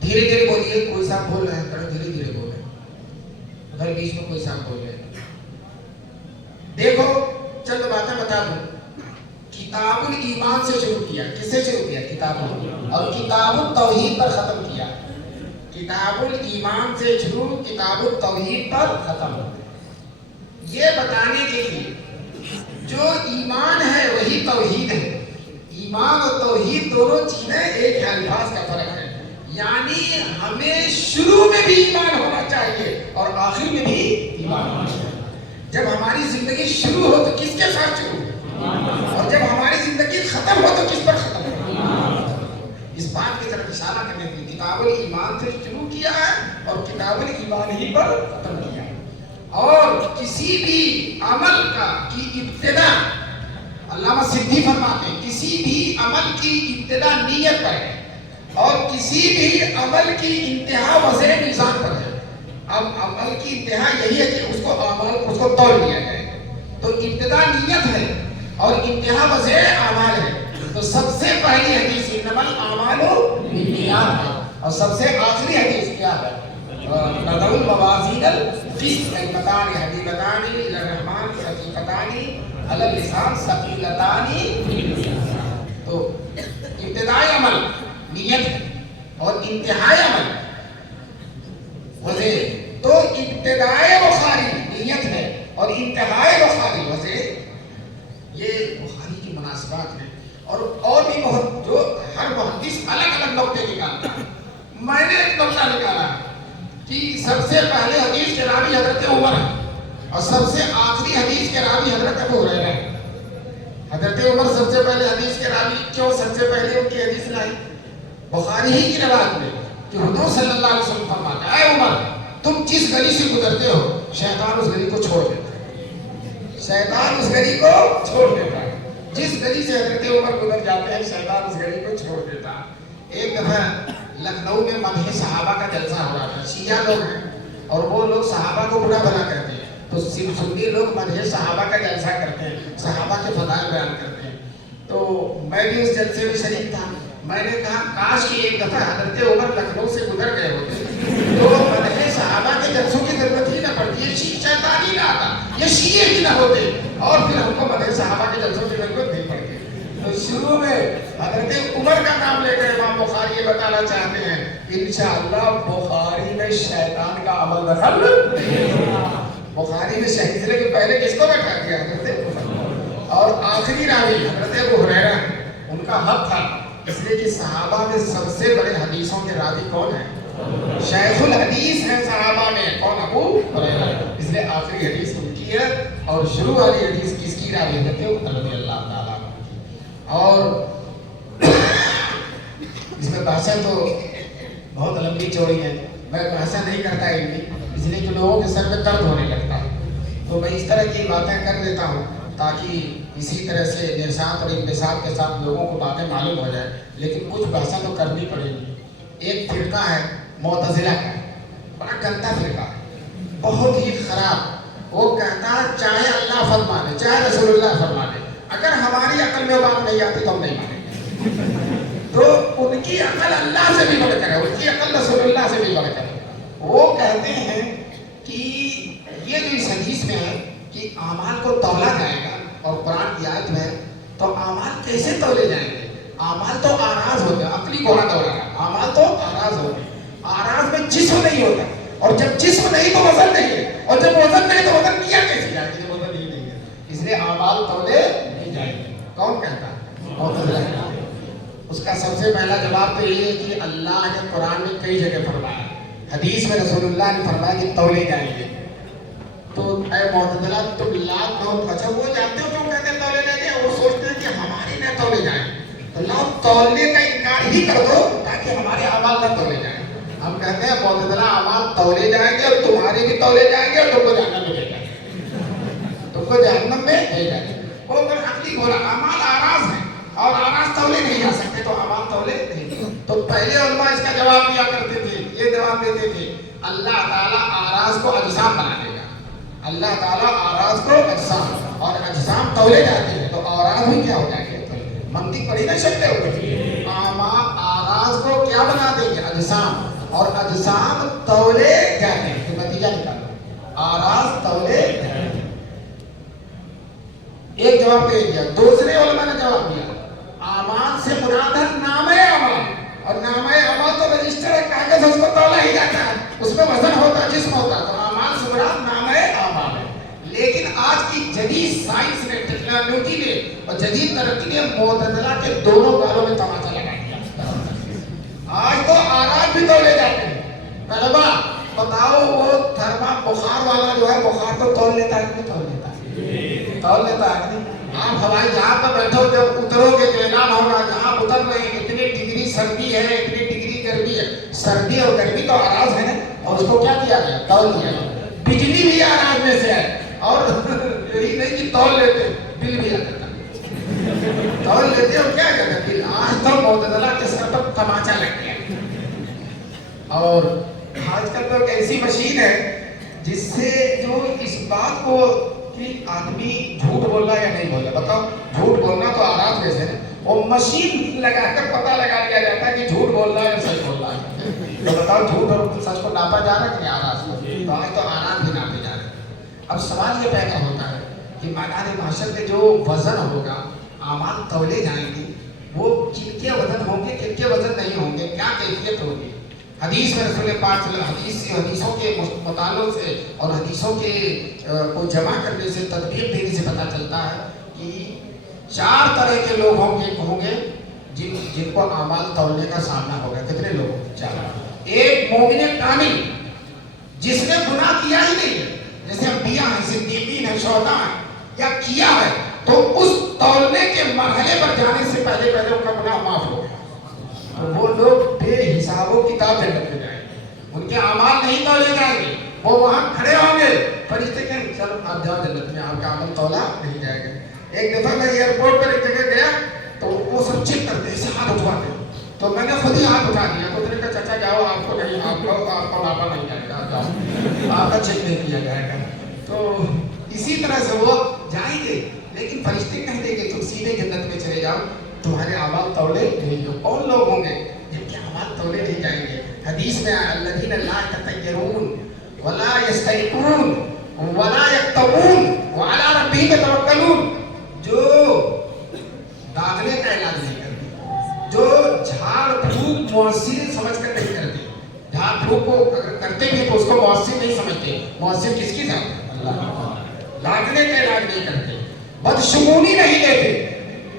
دھیرے دھیرے بولیے. کوئی صاحب بول رہے ہیں تھوڑا دھیرے دھیرے بول رہے ہیں. ادھر بیچ میں کوئی صاحب بول رہے ہیں. دیکھو چند باتیں بتا دوں. کتاب الایمان سے شروع کیا. کس سے شروع کیا؟ کتاب اور کتاب التوحید پر ختم کیا. کتاب الایمان سے شروع، کتاب التوحید پر ختم. یہ بتانے کے لیے جو ایمان ہے وہی توحید ہے. ایمان اور توحید دونوں چیزیں ایک ہے، الفاظ کا فرق ہے. یعنی ہمیں شروع میں بھی ایمان ہونا چاہیے اور آخر میں بھی ایمان ہونا چاہیے. جب ہماری زندگی شروع ہو تو کس کے ساتھ شروع ہو، اور جب ہماری زندگی ختم ہو تو کس پر ختم ہو. اس بات کی طرف اشارہ کرنے کے لیے کتاب الایمان سے شروع کیا ہے اور کتاب الایمان ہی پر ختم کیا ہے. اور کسی بھی عمل کی ابتدا، علامہ سدھی فرماتے ہیں کسی بھی عمل کی ابتدا نیت پر ہے اور کسی بھی عمل کی انتہا وضع میزان پر ہے. اب عمل کی انتہا یہی ہے کہ اس کو تول لیا جائے. تو ابتدا نیت ہے اور انتہا وضع اعمال ہے. تو سب سے پہلی حدیث انما الاعمال بالنیات ہے اور سب سے آخری حدیث کیا ہے؟ نضع الموازین القسط کلمتان حبیبتان الی الرحمن خفیفتان علی اللسان ثقیلتان. تو ابتدائی عمل نیت ہے اور انتہائی عمل وضع. تو ابتدائی بخاری نیت ہے اور انتہائی بخاری وضع. یہ بخاری کی مناسبات ہیں اور بھی بہت جو ہر محدث الگ الگ نقطے نکالتا ہے. میں نے ایک نقطہ نکالا کہ سب سے پہلے حدیث کے راوی حضرت عمر ہے اور سب سے آخری حدیث کے راوی حضرت ابو ہریرہ ہے. حضرت عمر سب سے پہلے حدیث کے راوی کیوں سب سے پہلے ان کی حدیث لائی؟ بخاری ہی کی روایت میں کہ حضور صلی اللہ علیہ وسلم فرماتا ہے اے عمر تم جس گلی سے گزرتے ہو شیطان اس گلی کو چھوڑ دیتا ہے. شیطان اس گلی کو چھوڑ دیتا ہے. جس گلی سے حضرت عمر گزر جاتے ہیں شیطان اس گلی کو چھوڑ دیتا ہے. ایک دفعہ لکھنؤ میں مدح صحابہ کا جلسہ ہو رہا تھا. شیعہ لوگ ہیں اور وہ لوگ صحابہ کو برا بھلا کرتے ہیں. تو سنی لوگ مدح صحابہ کا جلسہ کرتے ہیں، صحابہ کے فضائل بیان کرتے ہیں. تو میں بھی اس جلسے میں شریک تھا. میں نے کہا کاش کہ ایک دفعہ حضرت عمر لکھنؤ سے گزر گئے ہوتے تو مدح صحابہ کے جلسوں کی ضرورت ہی نہ پڑتی. یہ شیطان ہی نہ آتا، یہ شیعہ ہی نہ ہوتے اور پھر ہم کو مدح صحابہ کے جلسوں کی ضرورت نہیں پڑتی. تو شروع میں حضرت عمر کا نام لے کر امام بخاری یہ بتانا چاہتے ہیں انشاءاللہ بخاری میں شیطان کا عمل دخل بخاری میں شہید سے کے پہلے کس کو بیٹھا دیا حضرت عمر اور آخری راوی حضرت ابو ہریرہ ان کا حق تھا اس لیے کہ صحابہ میں سب سے بڑے حدیثوں کے راوی کون ہیں شیخ الحدیث ہیں صحابہ میں کون ابو ہریرہ اس لیے آخری حدیث ان کی ہے اور شروع والی حدیث کس کی راوی حضرت عمر رضی اللہ تعالیٰ اور اس میں بحثیں تو بہت لمبی چوڑی ہیں میں بحثیں نہیں کرتا علمی اس لیے کہ لوگوں کے سر میں درد ہونے لگتا ہے تو میں اس طرح کی باتیں کر دیتا ہوں تاکہ اسی طرح سے ارشاد اور انبساط کے ساتھ لوگوں کو باتیں معلوم ہو جائیں لیکن کچھ بحثیں تو کرنی پڑے گی ایک فرقہ ہے معتزلہ کا بڑا گندا فرقہ ہے بہت ہی خراب وہ کہتا ہے چاہے اللہ فرما دے چاہے رسول اللہ فرما دے اگر ہماری عقل میں بات نہیں آتی تو ہم نہیں مانیں گے تو ان کی عقل اللہ سے بھی بڑھ کر ہے ان کی عقل رسول اللہ سے بھی بڑھ کر ہے وہ کہتے ہیں کہ یہ جو اس حدیث میں ہے کہ اعمال کو تولا جائے گا اور قرآن کی آیت میں تو اعمال کیسے تولے جائیں گے اعمال تو آراز ہوتے ہیں عقلی گھوڑا دوڑا رہا اعمال تو آراز ہوتے ہیں آراز میں جسم نہیں ہوتا اور جب جسم نہیں تو وزن نہیں ہے اور جب وزن نہیں تو وزن کیا کیسے جائے گا جب وزن نہیں ہے اس لیے اعمال تولے نہیں جائیں گے کون کہتا ہے معتزلہ اس کا سب سے پہلا جواب تو یہ ہے کہ اللہ نے قرآن میں کئی جگہ فرمایا حدیث میں رسول اللہ نے فرمایا کہ تولے جائیں گے تو اے معتزلہ تم لاکھ بہت اچھا وہ جانتے ہو کیوں کہتے ہیں تولے لیتے ہیں وہ سوچتے ہیں کہ ہمارے نہ تولے جائیں تو لاؤ تولنے کا انکار ہی کر دو تاکہ ہمارے اعمال نہ تولے جائیں ہم کہتے ہیں معتزلہ اعمال تولے جائیں گے اور تمہارے بھی تولے جائیں گے اور تم کو جہنم میں بھیجا جائے گا تم کو جہنم میں بھیجا جائے گا وہ پر عقلی گھوڑا اعمال آراز ہیں اور آراز تولے نہیں جا سکتے تو اعمال تولے نہیں تو پہلے علماء اس کا جواب دیا کرتے تھے یہ جواب دیتے تھے اللہ تعالیٰ آراز کو اجسام بنا دے گا اللہ تعالیٰ آراز کو اجسام اور اجسام تولے جاتے ہیں تو آراز بھی کیا ہو جائیں گے منطق پڑھی نہ سکتے ہو آراز کو کیا بنا دیں گے اجسام اور اجسام تولے جاتے ہیں تو نتیجہ نکالو آراز تولے جاتے ہیں ایک جواب دے دیا دوسرے علماء نے جواب دیا اعمال سے مراد ہے نامہ اعمال اور نامہ اعمال تو رجسٹر ہے کاغذ اس کو تولا ہی جاتا ہے اس میں وزن ہوتا ہے جسم ہوتا ہے تو اعمال سے مراد نامہ اعمال ہے لیکن آج کی جدید سائنس نے ٹیکنالوجی نے اور جدید ترقی نے معتزلہ کے دونوں گالوں میں تماچا لگا دیا آج تو آراز بھی تولے جاتے ہیں طلبا بتاؤ وہ تھرما بخار والا جو ہے بخار کو تول لیتا ہے کہ نہیں تول لیتا ہے تول لیتا ہے نہیں آپ ہوائی جہاز پر بیٹھو جب اترو گے تو اعلان ہوگا جہاں اتر رہے ہیں اتنی ڈگری سردی ہے اتنی ڈگری گرمی ہے سردی اور گرمی تو آراز ہے اور اس کو کیا کیا گیا تول دیا بجلی بھی آراز میں سے ہے اور یہی نہیں کہ تول لیتے بل بھی آتا تول لیتے اور کیا کرتے بل آج تو معتزلہ کے سر پر تماچا لگ گیا اور آج کل تو ایک ایسی مشین ہے جس سے جو اس بات کو کہ آدمی جھوٹ بول رہا ہے یا نہیں بول رہا بتاؤ جھوٹ بولنا تو آراز میں سے ہے وہ مشین لگا کر پتہ لگا دیا جاتا ہے کہ جھوٹ بول رہا ہے یا سچ بول رہا ہے تو بتاؤ جھوٹ اور سچ کو ناپا جا رہا ہے کہ آراز کو تو آج تو آراز بھی ناپے جا رہے ہیں اب سوال یہ پیدا ہوتا ہے کہ میدان محشر میں جو وزن ہوگا اعمال تولے جائیں گے وہ کن کے وزن ہوں گے کن کے وزن نہیں ہوں گے کیا کیفیت ہوگی حدیث میں رسول پاک صلی اللہ علیہ وسلم حدیثوں کے مطالعوں سے اور حدیثوں کے کو جمع کرنے سے تطبیق دینے سے پتہ چلتا ہے کہ 4 طرح کے لوگ ہوں گے جن کو اعمال تولنے کا سامنا ہوگا کتنے لوگ 4 ایک مومن کامل جس نے گناہ کیا ہی نہیں ہے جیسے انبیاء ہیں صدیقین ہیں شہداء ہیں یا کیا ہے تو اس تولنے کے مرحلے پر جانے سے پہلے ان کا گناہ معاف ہو گیا وہ لوگ بے حساب و کتاب جنت میں جائیں گے ان کے اعمال نہیں تولے جائیں گے وہ وہاں کھڑے ہوں گے فرشتے کہیں چلو آپ جاؤ جنت میں آپ کا عمل تولا نہیں جائے گا ایک دفعہ میں ایئرپورٹ پر ایک جگہ گیا تو وہ سب چیک کرتے ایسے ہاتھ اٹھواتے تو میں نے خود ہی ہاتھ اٹھا دیا تو میں نے کہا چچا جاؤ آپ کو نہیں آپ کا واپا نہیں جائے گا جاؤ آپ کا چیک نہیں کیا جائے گا تو اسی طرح سے وہ جائیں گے لیکن فرشتے کہہ دیں گے تم سیدھے جنت میں چلے جاؤ تمہارے اعمال تولے نہیں ہو کون لوگ ہوں گے جن کے اعمال تولے نہیں جائیں گے حدیث میں الذین لا یتطیرون ولا یستیقون ولا یکتوون وعلی ربہم یتوکلون جو داخلے مؤثر سمجھ کر نہیں کرتے. جھاڑ پھونک کو اگر کرتے بھی تو اس کو مؤثر نہیں سمجھتے. مؤثر کس کی ذات ہے؟ اللہ. لاگنے کا علاج نہیں کرتے. بدشگونی نہیں لیتے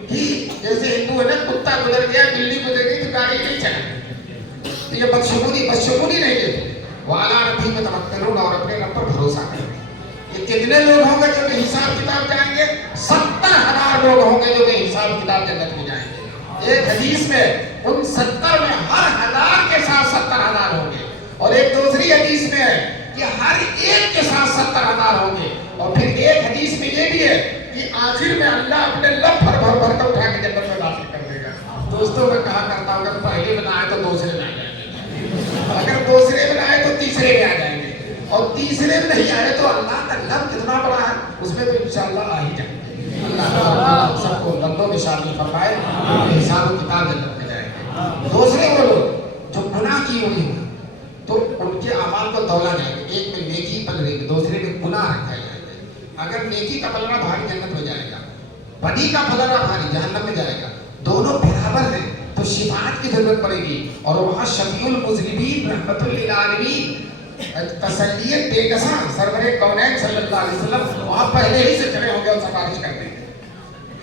کہ جیسے ہندو ہے نا, کتا گزر گیا, بلی گزر گئی تو گاڑی نہیں چلاتے. تو یہ بدشگونی نہیں لیتے. وَعَلَىٰ رَبِّهِمْ يَتَوَكَّلُونَ, اور اپنے رب پر بھروسہ کرتے. یہ کتنے لوگ ہوں گے جو کہ حساب کتاب جائیں گے؟ 70,000 لوگ ہوں گے جو کہ حساب کتاب جنت میں جائیں گے. ایک حدیث میں ان 70 میں ہر 1000 کے ساتھ 70,000 ہوں گے, اور ایک دوسری حدیث میں ہے کہ ہر ایک کے ساتھ 70,000 ہوں گے. اور پھر ایک حدیث میں یہ بھی ہے کہ آخر میں اللہ اپنے لب بھر کر اٹھا کے جنت میں داخل کر دے گا. دوستوں میں کہا کرتا ہوں اگر پہلے میں نہ آئے تو دوسرے میں آ جائیں گے, اگر دوسرے میں نہ آئے تو تیسرے میں آ جائیں گے, اور تیسرے میں نہیں آئے تو اللہ کا لب کتنا بڑا ہے اس میں تو انشاءاللہ آ ہی جائیں گے. اللہ تعالیٰ سب کو لبوں میں شامل فرمائے, حساب و کتاب جنت میں جائیں گے. دوسرے وہ لوگ جو گناہ کی ہوئی ہیں تو ان کے اعمال کو تولا جائے گا. ایک میں نیکی پل رہی ہے, دوسرے میں گناہ رکھا جائے گا. اگر نیکی کا پلڑا بھاری جنت میں جائے گا, بدی کا پلڑا بھاری جہنم میں جائے گا. دونوں برابر ہیں تو شفاعت کی ضرورت پڑے گی, اور وہاں شفیع المذنبین رحمت للعالمین تسلیت بے کساں سرور کونین صلی اللہ علیہ وسلم وہاں پہلے ہی سے کھڑے ہوں گے اور سفارش کر دیں گے.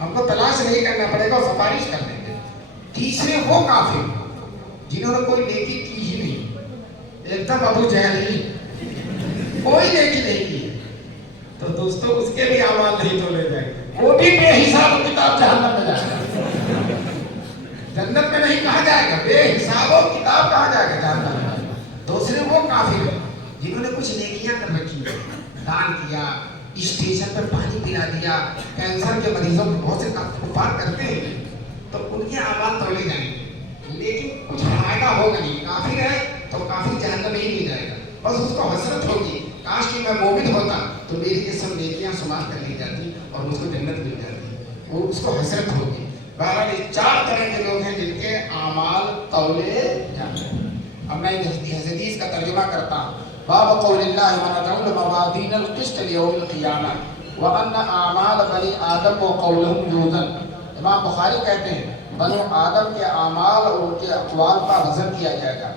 ہم کو تلاش نہیں کرنا پڑے گا اور سفارش کر دیں گے. تیسرے وہ کافر جنہوں نے کوئی نیکی کی ہی نہیں, ایک دم ابو جہل ہی, کوئی نیکی نہیں کی, تو دوستوں اس کے بھی اعمال نہیں تولے جائیں گے. وہ بھی بے حساب و کتاب جہنم میں جائے گا. جنت میں نہیں کہا جائے گا, بے حساب و کتاب کہا جائے گا جہنم میں. دوسرے وہ کافر ہیں جنہوں نے کچھ نیکیاں کر رکھی ہیں, دان کیا, اسٹیشن پر پانی پلا دیا, کینسر کے مریضوں کو بہت سے کفار کرتے ہیں, تو ان کے اعمال تولے جائیں گے, لیکن کچھ فائدہ ہوگا نہیں. کافر ہے تو کافر جہنم میں ہی نہیں جائے گا. بس اس کو حسرت ہوگی, کاش کہ میں مومن ہوتا تو میری یہ سب نیکیاں شمار کر لی جاتی اور مجھ کو جنت مل جاتی. وہ اس کو حسرت ہوگی. بہرحال یہ 4 طرح کے لوگ ہیں جن کے اعمال تولے جاتے ہیں. اب میں اس حدیث کا ترجمہ کرتا ہوں. باب قول اللہ ونضع الموازین القسط لیوم القیامہ وان اعمال بنی آدم وقولهم یوزن. امام بخاری کہتے ہیں بنو آدم کے اعمال اور ان کے اقوال کا وزن کیا جائے گا.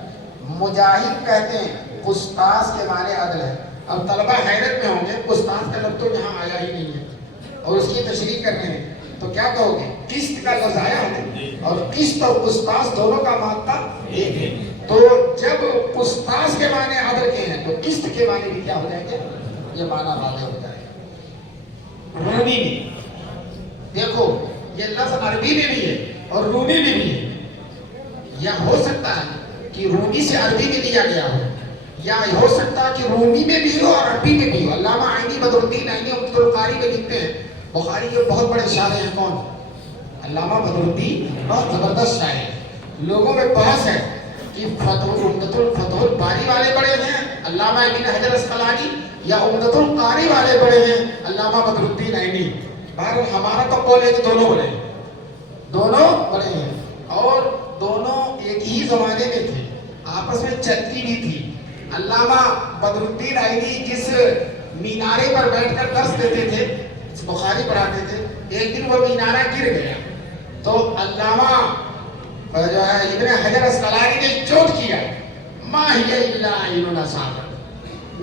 مجاہد کہتے ہیں قسطاس کے معنی عدل ہے. اب طلبہ حیرت میں ہوں گے, قسطاس کا لفظ تو یہاں آیا ہی نہیں ہے اور اس کی تشریح کرنے ہیں تو کیا کہو گے؟ قسط کا لفظ آیا ہے, اور قسط اور قسطاس دونوں کا مادہ ایک ہے. تو جب قسطاس کے معنی عدل کے ہیں تو قسط کے معنی بھی کیا ہو جائیں گے؟ یہ معنی واضح ہو جائے گا. رومی میں دیکھو یہ لفظ عربی میں بھی ہے اور رومی میں بھی ہے. یا ہو سکتا ہے کہ رومی سے عربی میں لیا گیا ہو, یا ہو سکتا ہے کہ رومی میں بھی ہو اور عربی میں بھی ہو. علامہ عینی بدر الدین عینی عمدۃ القاری میں لکھتے ہیں, بخاری کے بہت بڑے شاعر ہیں. کون؟ علامہ بدر الدین, بہت زبردست شاعر ہے. لوگوں میں بحث ہے کہ فتح الباری والے بڑے ہیں علامہ ابن حجر اسقلانی, یا عمدۃ القاری والے بڑے ہیں علامہ بدر الدین عینی. بہرحال ہمارا تو قول ہے کہ دونوں بڑے ہیں, دونوں بڑے ہیں, اور دونوں ایک ہی زمانے میں تھے, آپس میں چلتی بھی تھی. علامہ بدر الدین عینی جس مینارے پر بیٹھ کر درس دیتے تھے, بخاری پڑھاتے تھے, ایک دن وہ مینارہ گر گیا تو علامہ جو ہے ابن حجر اسقلانی نے چوٹ کیا, ما ہی الا عین نصاب,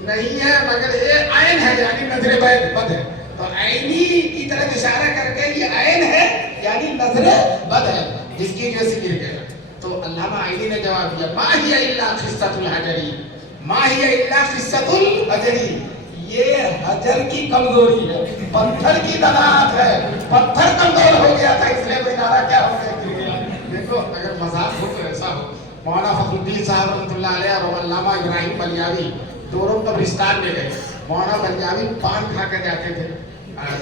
نہیں ہے مگر یہ عین ہے یعنی نظر بد ہے. تو عینی کی طرف اشارہ کر کے یہ عین ہے یعنی نظر بد ہے جس کی وجہ سے گر گیا. تو علامہ عینی نے جواب دیا ما ہی الا قصۃ الحجری, ما ہی الا قصۃ الحجری, یہ حجر کی کمزوری ہے, پتھر کی دلالت ہے, پتھر کمزور ہو گیا تھا اس لیے مینارہ کیا ہو گیا, گر گیا. دیکھو اگر مذاق ہو تو ایسا ہو. مولانا فخر الدین صاحب رحمۃ اللہ علیہ اور علامہ ابراہیم بلیاوی دونوں قبرستان میں گئے. مولانا بلیاوی پان کھا کر جاتے تھے,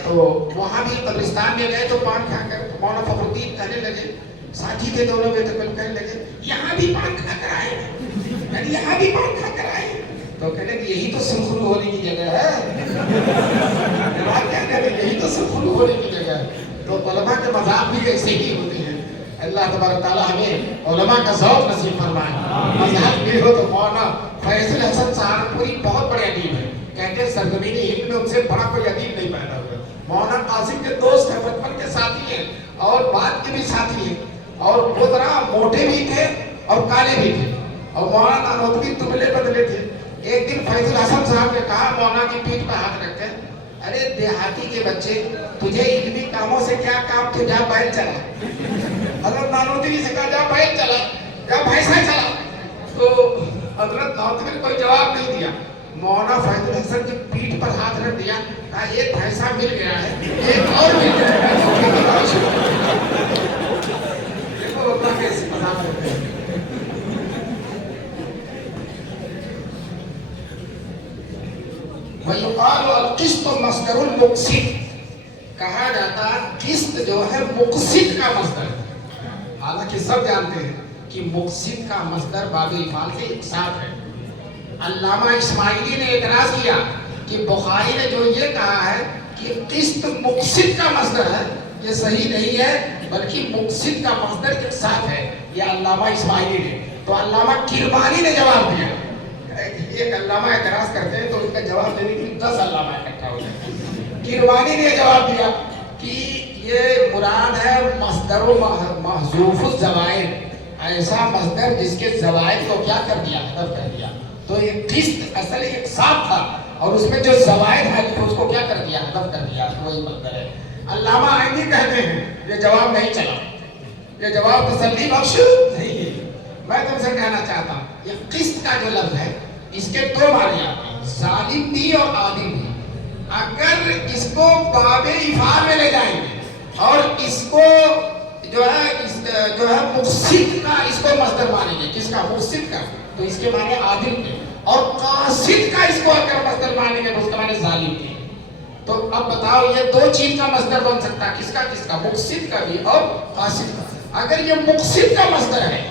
تو وہاں بھی قبرستان میں گئے تو پان کھا کر مولانا فخر الدین کہنے لگے, ساتھی تھے دونوں میں, تو کہنے لگے یہاں بھی پان کھا کر آئے, یعنی یہاں بھی پان کھا کر آئے. تو کہنے کہ یہی تو سرخرو ہونے کی جگہ ہے, یہی تو سرخرو ہونے کی جگہ ہے. تو علماء کے مذاق بھی ایسے ہی ہوتے ہیں. اللہ تبارک تعالیٰ ہمیں علماء کا ذوق نصیب فرمائے. مذاق بھی ہو تو مولانا فیصل حسن سہارنپوری بہت بڑے ادیب ہیں, کہتے ہیں سرزمین ہند میں ان سے بڑا کوئی ادیب نہیں پیدا ہوا. مولانا قاسم کے دوست ہیں, بچپن کے ساتھی ہیں اور بات کے بھی ساتھی ہیں, اور وہ ذرا موٹے بھی تھے اور کالے بھی تھے اور مولانا نانوتوی دبلے بدلے تھے. ایک دن فیض الحسن صاحب نے کہا مولانا کی پیٹھ پہ ہاتھ رکھ کر, ارے دیہاتی کے بچے, تجھے علمی کاموں سے کیا کام, تو جا بیل چلا. حضرت نانوتوی سے کہا جا بیل چلا, جا بھینسا چلا. تو حضرت نانوتوی نے کوئی جواب نہیں دیا. مولانا فیض الحسن کی پیٹھ پر ہاتھ رکھ دیا, کہا ایک بھینسا مل گیا ہے, ایک اور مل جائے گا. دیکھو اللہ کیسے مذاق کرتے ہیں. وَيُقَالُ الْقِسْطُ مَصْدَرُ الْمُقْسِطِ, کہا جاتا قسط جو ہے مقسط کا مصدر. حالانکہ سب جانتے ہیں کہ مقسط کا مصدر باب افعال سے اقساط ہے. علامہ اسماعیلی نے اعتراض کیا کہ بخاری نے جو یہ کہا ہے کہ قسط مقسط کا مصدر ہے, یہ صحیح نہیں ہے, بلکہ مقسط کا مصدر اقساط ہے. یہ علامہ اسماعیلی نے. تو علامہ کرمانی نے جواب دیا. ایک علامہ اعتراض کرتے ہیں تو اس کا جواب دینے کے لیے 10 علامہ اکٹھا ہو جاتے ہیں. کرمانی نے جواب دیا کہ یہ مراد ہے مصدر و محذوف الزوائد, ایسا مصدر جس کے زوائد کو کیا کر دیا, حذف کر دیا. تو یہ قسط اصل ایک صاف تھا اور اس میں جو زوائد ہے اس کو کیا کر دیا, حذف کر دیا, تو وہی مصدر ہے. علامہ عینی کہتے ہیں یہ جواب نہیں چلا, یہ جواب تسلی بخش نہیں ہے. میں تم سے کہنا چاہتا ہوں یہ قسط کا جو لفظ ہے اس کے دو معنی آتے ہیں, ظالم بھی اور عادل بھی. اگر اس کو باب افعال میں لے جائیں گے اور اس کو جو ہے مقسط کا اس کو مصدر مانیں گے, کس کا, مقسط کا, تو اس کے معنی عادل کے, اور قاصد کا اس کو اگر مصدر مانیں گے تو اس کے معنی ظالم کے. تو اب بتاؤ یہ دو چیز کا مصدر بن سکتا ہے, کس کا, مقسط کا بھی اور قاصد کا. اگر یہ مقسط کا مصدر ہے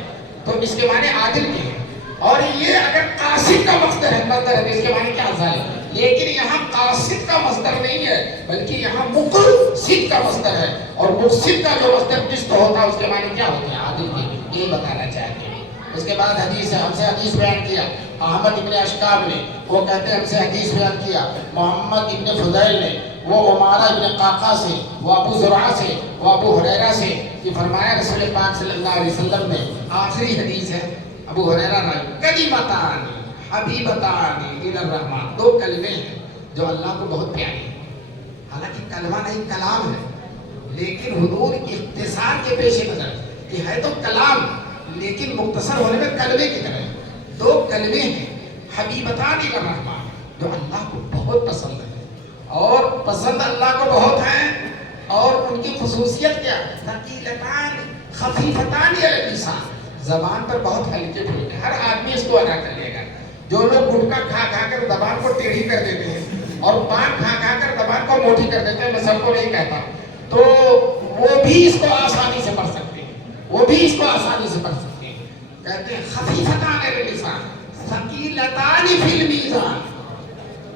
تو اس کے معنی عادل کے ہیں, اور یہ اگر قاصد کا مصدر ہے تو اس کے معنی کیا, ظالم. لیکن یہاں قاصد کا مصدر نہیں ہے بلکہ یہاں مقسط کا مصدر ہے, اور مقسط کا جو مصدر قسط ہوتا ہے اس کے معنی کیا ہوتے ہیں, عادل کے. یہ بتانا چاہتے ہیں. اس کے بعد حدیث ہے, ہم سے حدیث بیان کیا احمد ابن اشکاب نے, وہ کہتے ہیں ہم سے حدیث بیان کیا محمد ابن فضیل نے, وہ عمارہ ابن قعقاع سے, وہ ابو زرعہ سے, وہ ابو ہریرہ سے, کہ فرمایا رسول پاک صلی اللہ علیہ وسلم نے, آخری حدیث ہے ابو ہریرہ راوی, کلمتان حبیبتان الی الرحمن, دو کلمے ہیں جو اللہ کو بہت پیارے ہیں. حالانکہ کلمہ نہیں کلام ہے, لیکن حضور اختصار کے پیش نظر کہ ہے تو کلام لیکن مختصر ہونے میں کلمے کی طرح. دو کلمے ہیں حبیبتان الی الرحمن جو اللہ کو بہت پسند ہے, اور پسند اللہ کو بہت ہیں, اور ان کی خصوصیت کیا, ثقیلتان خفیفتان علی اللسان, زبان پر بہت ہلکے پھلکے, ہر آدمی اس کو ادا کر لے گا. جو لوگ گٹکا کھا کھا کر زبان کو ٹیڑھی کر دیتے ہیں اور پان کھا کھا کر زبان کو موٹی کر دیتے ہیں, میں سب کو نہیں کہتا, تو وہ بھی اس کو آسانی سے پڑھ سکتے ہیں, وہ بھی اس کو آسانی سے پڑھ سکتے ہیں. کہتے ہیں خفیفتان علی اللسان ثقیلتان فی المیزان,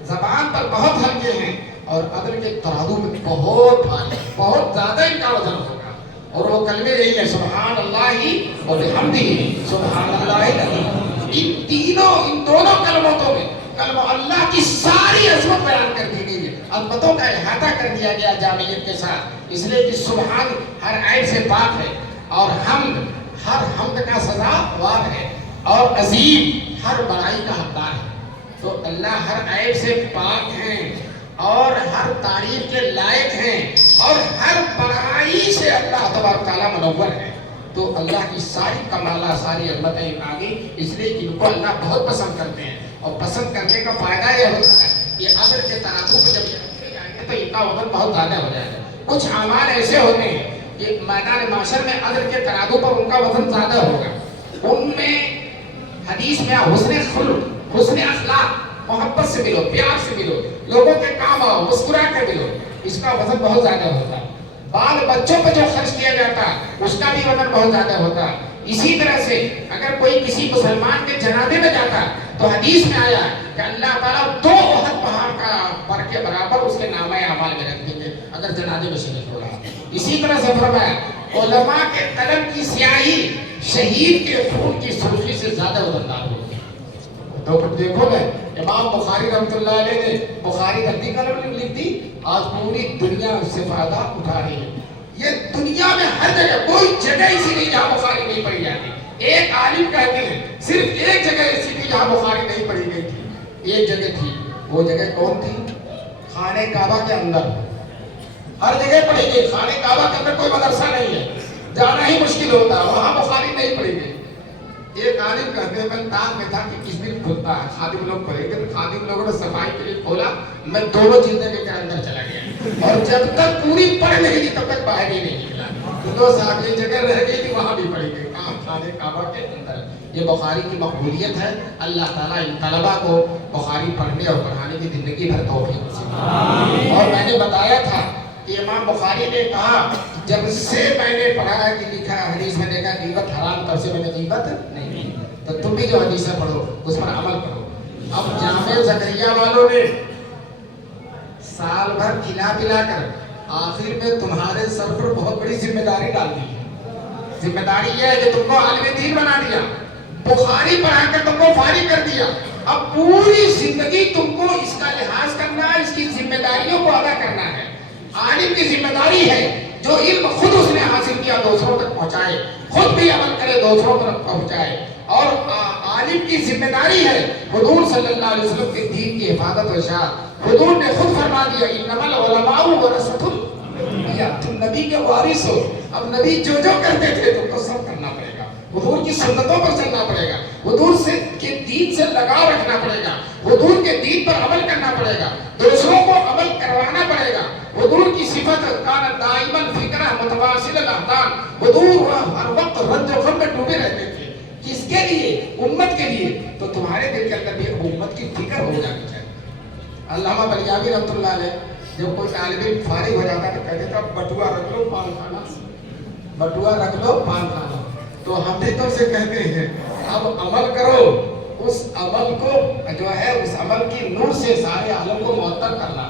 زبان پر بہت ہلکے ہیں اور عدل کے ترازو میں بہت بھاری, بہت زیادہ ان کا وزن ہوگا. اور وہ کلمے یہی ہے سبحان اللہ و بحمدہ سبحان اللہ العظیم. ان دونوں کلموں میں کلمہ اللہ کی ساری عظمت بیان کر دی گئی ہے, عظمتوں کا احاطہ کر دیا گیا جامعیت کے ساتھ, اس لیے کہ سبحان ہر عیب سے پاک ہے, اور حمد ہر حمد کا سزاوار ہے, اور عظیم ہر بڑائی کا حقدار ہے. تو اللہ ہر عیب سے پاک ہیں اور ہر تعریف کے لائق ہیں, اور ہر بڑائی سے اللہ تبارک تعالیٰ منور ہے. تو اللہ کی ساری کمالات, ساری عظمتیں آ گئی, اس لیے ان کو اللہ بہت پسند کرتے ہیں. اور پسند کرنے کا فائدہ یہ ہوتا ہے کہ اگر کے ترازو کو جب جائیں گے تو ان کا وزن بہت زیادہ ہو جائے گا. کچھ اعمال ایسے ہوتے ہیں کہ میدان معاشر میں عدل کے ترازو پر ان کا وزن زیادہ ہوگا. ان میں حدیث میں حسن خلق, حسن اخلاق, محبت سے ملو, پیار سے ملو, لوگوں کے کام آؤ, مسکرا کے ملو, اس کا وزن بہت زیادہ ہوتا ہے. بال بچوں پہ جو خرچ کیا جاتا ہے اس کا بھی وزن بہت زیادہ ہوتا ہے. اسی طرح سے اگر کوئی کسی مسلمان کے جنازے میں جاتا ہے تو حدیث میں آیا ہے کہ اللہ تعالیٰ 2 احد پہاڑ کا پر کے برابر اس کے نامہ اعمال میں رکھ دیں گے اگر جنازے میں شریک ہو رہا ہے. اسی طرح سے فرمایا علماء کے قلم کی سیاہی شہید کے خون کی سرخی سے زیادہ وزندار ہوتی ہے. تو دیکھو نا, امام بخاری رحمۃ اللہ علیہ نے بخاری رضی قلم لکھ دی, آج پوری دنیا اس سے فائدہ اٹھا رہی ہے. یہ دنیا میں ہر جگہ کوئی جگہ ایسی نہیں جہاں بخاری نہیں پڑھی جاتی. ایک عالم کہتے ہیں صرف ایک جگہ ایسی تھی جہاں بخاری نہیں پڑھی گئی تھی، ایک جگہ تھی، وہ جگہ کون تھی؟ خانہ کعبہ کے اندر ہر جگہ پڑھی گئی، خانہ کعبہ کے اندر کوئی مدرسہ نہیں ہے، جانا ہی مشکل ہوتا ہے، وہاں بخاری نہیں پڑھی گئی۔ ایک عالم کہتے ہیں میں تان میں تھا کہ کس دن کھلتا ہے، خادم لوگ پڑھے گئے، خادم لوگوں نے صفائی کے لیے کھولا، میں دونوں چیزیں لے کر اندر چلا گیا اور جب تک پوری پڑھ نہیں دی تب تک باہر ہی نہیں نکلا۔ دو صاحب یہ جگہ رہ گئی تھی وہاں بھی پڑھی گئی، کہاں؟ خانہ کعبہ کے اندر۔ یہ بخاری کی مقبولیت ہے، اللہ تعالیٰ ان طلباء کو بخاری پڑھنے اور پڑھانے کی زندگی بھر توفیق نصیب۔ اور میں نے بتایا تھا کہ امام بخاری نے کہا جب سے میں نے پڑھا ہے کہ لکھا حدیث میں دیکھا غیبت حرام، تب سے میں نے غیبت نہیں کی۔ تو تم بھی جو حدیثیں پڑھو اس پر عمل کرو۔ اب جامع زکریا والوں نے سال بھر کھلا پلا کر آخر میں تمہارے سر پر بہت بڑی ذمہ داری ڈال دی ہے۔ ذمہ داری یہ ہے کہ تم کو عالم دین بنا دیا، بخاری پڑھا کر تم کو فارغ کر دیا، اب پوری زندگی تم کو اس کا لحاظ کرنا ہے، اس کی ذمہ داریوں کو ادا کرنا ہے۔ عالم کی ذمہ داری ہے جو علم خود اس نے حاصل کیا دوسروں تک پہنچائے، خود بھی عمل کرے دوسروں تک پہنچائے۔ اور عالم کی ذمہ داری ہے حضور صلی اللہ علیہ وسلم کے دین کی حفاظت و اشاعت۔ حضور نے خود فرما دیا انما العلماء ورثۃ الانبیاء، تم نبی کے وارث ہو۔ اب نبی جو کرتے تھے تم کو سب کرنا پڑے گا، حضور کی سنتوں پر چلنا پڑے گا، حضور سے کے دین سے لگاؤ رکھنا پڑے گا، حضور کے دین پر عمل کرنا پڑے گا، دوسروں کو عمل کروانا پڑے گا۔ حضور کی صفت کان دائما فکرہ متواصل الاحدان، حضور ہر وقت رنج و غم میں ڈوبے رہتے تھے۔ کس کے لیے؟ امت کے لیے۔ تو تمہارے دل کے اندر بھی امت کی فکر ہو جانی چاہیے۔ علامہ بلیاوی رحمۃ اللہ علیہ جب کوئی طالب علم فارغ ہو جاتا تو کہتے تھا بٹوا رکھ لو پان کھانا، بٹوا رکھ لو پان کھانا۔ تو ہم بھی تو سے کہتے ہیں اب عمل کرو، اس عمل کو جو ہے اس عمل کی نور سے سارے عالم کو معطر کرنا،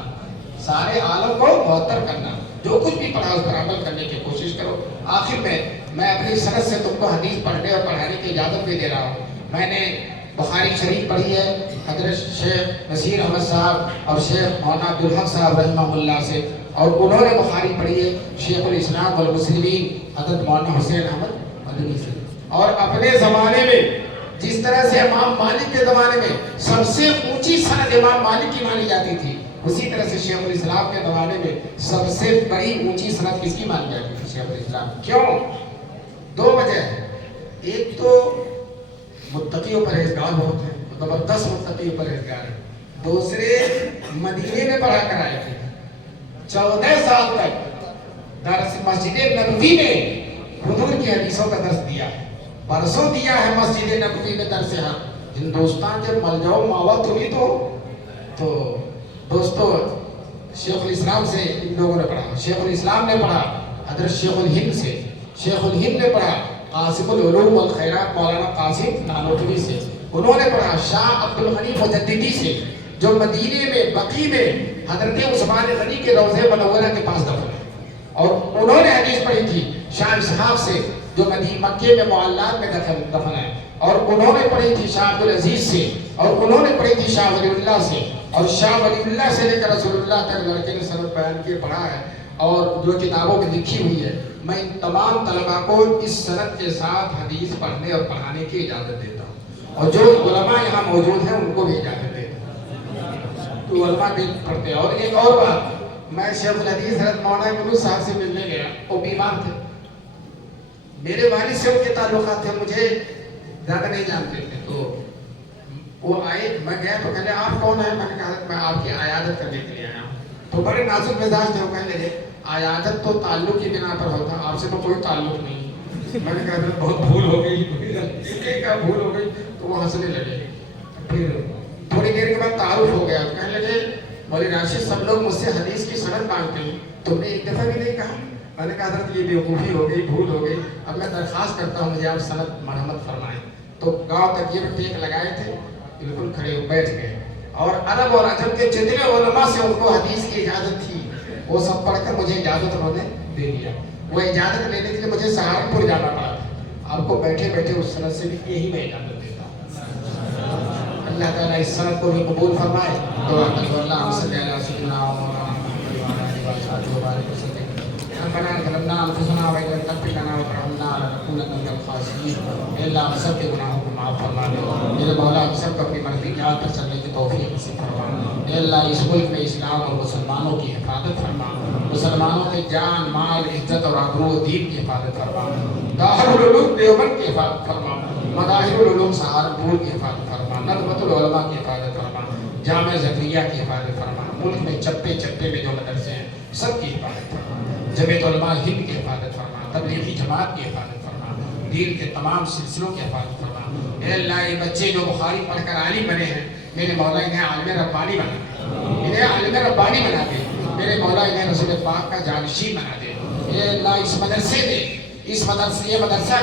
سارے عالم کو معطر کرنا، جو کچھ بھی پڑھا اس پر عمل کرنے کی کوشش کرو۔ آخر میں اپنی سند سے تم کو حدیث پڑھنے اور پڑھانے کی اجازت بھی دے رہا ہوں۔ میں نے بخاری شریف پڑھی ہے حضرت شیخ نصیر احمد صاحب اور شیخ مولانا عبدالحق صاحب رحمہ اللہ سے، اور انہوں نے بخاری پڑھی ہے شیخ الاسلام والمسلمین حضرت مولانا حسین احمد مدنی سے۔ اور اپنے زمانے میں جس طرح سے امام مالک کے زمانے میں سب سے اونچی سند امام مالک کی مانی جاتی تھی، اسی طرح سے شیخ الاسلام کے زمانے میں سب سے بڑی اونچی سند کس کی مانی جاتی تھی؟ شیخ الاسلام۔ کیوں؟ دو وجہ ہے۔ ایک تو متقی و پرہیزگار بہت ہیں، زبردست متقی و پرہیزگار ہیں۔ دوسرے مدینے میں پڑھا کر آئے تھے، 14 سال تک درس مسجد نبوی میں حضور کی حدیثوں کا درس دیا ہے، برسوں دیا ہے مسجد نبوی میں درس حق۔ ہندوستان جب مل جاؤ ماوا تمہیں تو دوستو شیخ الاسلام سے ان لوگوں نے پڑھا، شیخ الاسلام نے پڑھا حضرت شیخ الہند سے، شیخ الہند نے پڑھا قاسم العلوم والخیرات مولانا قاسم نانوتوی سے، انہوں نے پڑھا شاہ عبد الغنی مجددی سے جو مدینے میں بقی میں حضرت عثمان غنی کے روضہ منورہ کے پاس دفن ہے، اور انہوں نے حدیث پڑھی تھی شاہ اسحاق سے جو مکے میں معلات میں دفن ہے، اور انہوں نے پڑھی تھی شاہ عبدالعزیز سے، اور انہوں نے پڑھی تھی شاہ ولی اللہ سے، اور شاہ ولی اللہ سے لے کر رسول اللہ تک لڑکے نے سند بیان کیے پڑھا ہے، اور جو کتابوں میں لکھی ہوئی ہے۔ میں ان تمام طلباء کو اس سند کے ساتھ حدیث پڑھنے اور پڑھانے کی اجازت دیتا ہوں، اور جو علماء یہاں موجود ہیں ان کو بھی اجازت دیتا ہوں، تو علماء بھی پڑھتے ہیں۔ اور ایک اور بات، میں شیخ الحدیث حضرت مولانا یونس صاحب سے ملنے گیا، وہ بیمار تھے، میرے والد سے ان کے تعلقات تھے، مجھے زیادہ نہیں جانتے تھے، تو وہ آئے، میں گیا تو کہنے آپ کون ہیں؟ میں نے کہا میں آپ کی عیادت کرنے کے لیے آیا ہوں۔ تو بڑے نازک مزاج تھے، وہ کہنے لگے عیادت تو تعلق کی بنا پر ہوتا، آپ سے تو کوئی تعلق نہیں۔ میں نے کہا بہت بھول ہو گئی، کیا بھول ہو گئی؟ تو وہ ہنسنے لگے۔ پھر تھوڑی دیر کے بعد تعارف ہو گیا، کہنے لگے مولوی راشد سب لوگ مجھ سے حدیث کی سند مانگتے ہیں، تم نے ایک دفعہ بھی نہیں کہا۔ میں نے کہا حضرت یہ بیوقوفی ہو گئی، بھول ہو گئی، اب میں درخواست کرتا ہوں مجھے آپ سند مرحمت فرمائیں۔ تو گاؤں تک یہ ٹیک لگائے تھے، بالکل کھڑے ہو بیٹھ گئے، اور عرب اور عجم کے جتنے علماء سے ان کو حدیث کی اجازت تھی وہ سب پڑھ کر مجھے اجازت انہوں نے دے دیا۔ وہ اجازت لینے کے لیے مجھے سہارنپور جانا پڑا تھا، آپ کو بیٹھے بیٹھے اس سند سے بھی یہی میں اجازت دیتا ہوں۔ اللہ تعالیٰ اس سند کو بھی قبول فرمائے۔ دعا کرو اللہ صلی اللہ علیہ وسلم۔ ربنا ظلمنا انفسنا وان لم تغفر لنا وترحمنا لنكونن من الخاسرین. اے اللہ ہم سب کے گناہوں کو معاف فرما دے. میرے مولا ہم سب کو اپنی مرضی کی راہ پر چلنے کی توفیق نصیب فرما. اے اللہ اس ملک میں اسلام اور مسلمانوں کی حفاظت فرما. مسلمانوں کے جان مال عزت اور آبرو و دین کی حفاظت فرما. دارالعلوم دیوبند کی حفاظت فرما. مظاہر العلوم سہارنپور کی حفاظت فرما. ندوۃ العلماء کی حفاظت فرما. جامع زکریا کی حفاظت فرما. ملک میں چپے چپے میں جو مدرسے ہیں سب کی حفاظت فرما. جمعیت علماء ہند کی حفاظت فرما. تبلیغی جماعت کی حفاظت فرما. دین کے تمام سلسلوں کی حفاظت فرما. اے اللہ یہ بچے جو بخاری پڑھ کر عالم بنے ہیں میرے مولا انہیں عالم ربانی بنا دے. انہیں عالم ربانی بنا دے. میرے مولا انہیں رسول پاک کا جانشین بنا دے. اے اللہ اس مدرسے میں یہ مدرسہ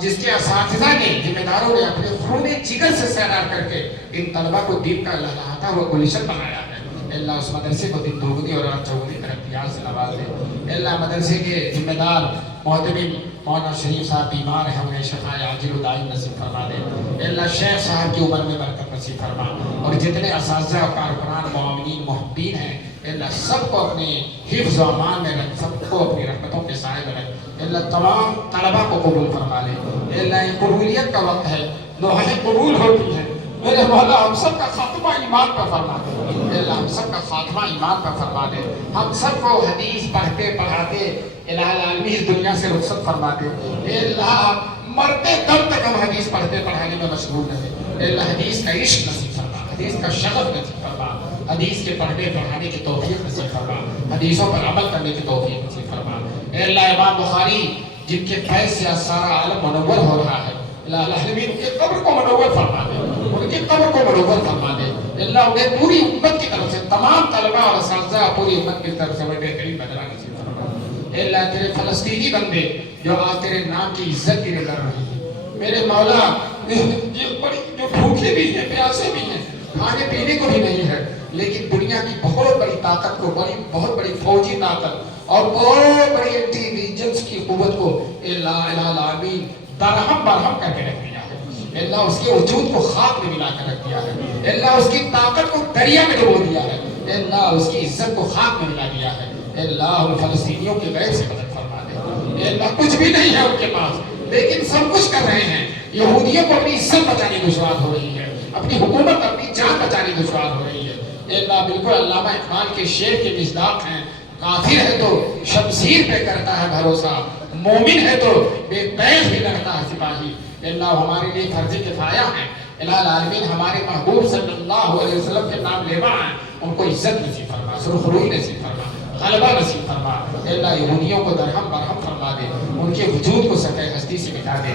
جس کے اساتذہ نے ذمہ داروں نے اپنے خون جگر سے سیراب کر کے ان طلبہ کو دین کا لہلاتا ہوا گلشن بنایا ہے. اللہ اس مدرسے کو دن دوگنی اور رات چوگنی ترقیات سے نواز دے. اللہ مدرسے کے ذمہ دار محتمم مولانا شریف صاحب بیمار ہیں انہیں شفاء عاجل و دائم نصیب فرما دے. اللہ شیخ صاحب کی عمر میں برکت نصیب فرما. اور جتنے اساتذہ کارکنان معاونین محبین ہیں اللہ سب کو اپنے حفظ و امان میں رکھ. سب کو اپنی رحمتوں کے سائے میں رکھ. اللہ تمام طلبہ کو قبول فرما لے. اللہ یہ قبولیت کا وقت ہے. لوحیں قبول ہوتی ہیں. میرے مولا ہم سب کا خاتمہ ایمان پر فرما دے. اللہ ہم سب کا خاتمہ ایمان پر فرما دے. ہم سب کو حدیث پڑھتے پڑھاتے الہ العالمین اس دنیا سے رخصت فرما دے. اے اللہ مرتے دم تک ہم حدیث پڑھتے پڑھانے میں مشغول رہے. اے اللہ حدیث کا عشق نصیب فرما. حدیث کا شغف نصیب فرما. حدیث کے پڑھنے پڑھانے کی توفیق نصیب فرما. حدیثوں پر عمل کرنے کی توفیق نصیب فرما. اے اللہ امام بخاری جن کے فیض سے سارا عالم منور ہو رہا ہے اللہ العالمین ان کے قبر کو منور فرما دے. ان کی قبر کو منور فرما دے. اللہ انہیں پوری امت کی طرف سے تمام طلبہ اور اساتذہ پوری امت کی طرف سے وہ بہترین بدلہ نصیب فرما. اے اللہ تیرے فلسطینی بندے جو آج تیرے نام کی عزت کے لیے کر رہے ہیں میرے مولا جو بھوکے بھی ہیں پیاسے بھی ہیں کھانے پینے کو بھی نہیں ہے لیکن دنیا کی بہت بڑی طاقت کو بہت بڑی فوجی طاقت اور بہت بڑی انٹی انٹیلیجنس کی قوت کو اللہ العالمین درہم برہم کر کے رکھ دیا ہے. اللہ اس کے وجود کو خاک میں ملا کر رکھ دیا ہے. اللہ اس کی طاقت کو دریا میں ڈبو دیا ہے. اللہ اس کی عزت کو خاک میں ملا دیا ہے. اللہ ان فلسطینیوں کے غیب سے مدد فرما دے. اللہ کچھ بھی نہیں ہے ان کے پاس لیکن سب کچھ کر رہے ہیں. یہودیوں کو اپنی عزت بچانی دشوار ہو رہی ہے. اپنی حکومت اپنی جان بچانی دشوار ہو رہی ہے. اللہ بالکل علامہ اقبال کے شعر کے مصداق ہیں. کافر ہے تو شمشیر پہ کرتا ہے بھروسہ مومن ہے تو بے بیض بھی لڑتا ہے سپاہی. اللہ ہمارے لیے فرض کفایہ ہے. الہ العالمین ہمارے محبوب صلی اللہ علیہ وسلم کے نام لیوا ہیں ان کو عزت نصیب فرما. سرخروئی نصیب فرما. غلبہ نصیب فرما. اللہ یہودیوں کو درہم برہم فرما دے. ان کے وجود کو سطح ہستی سے مٹا دے.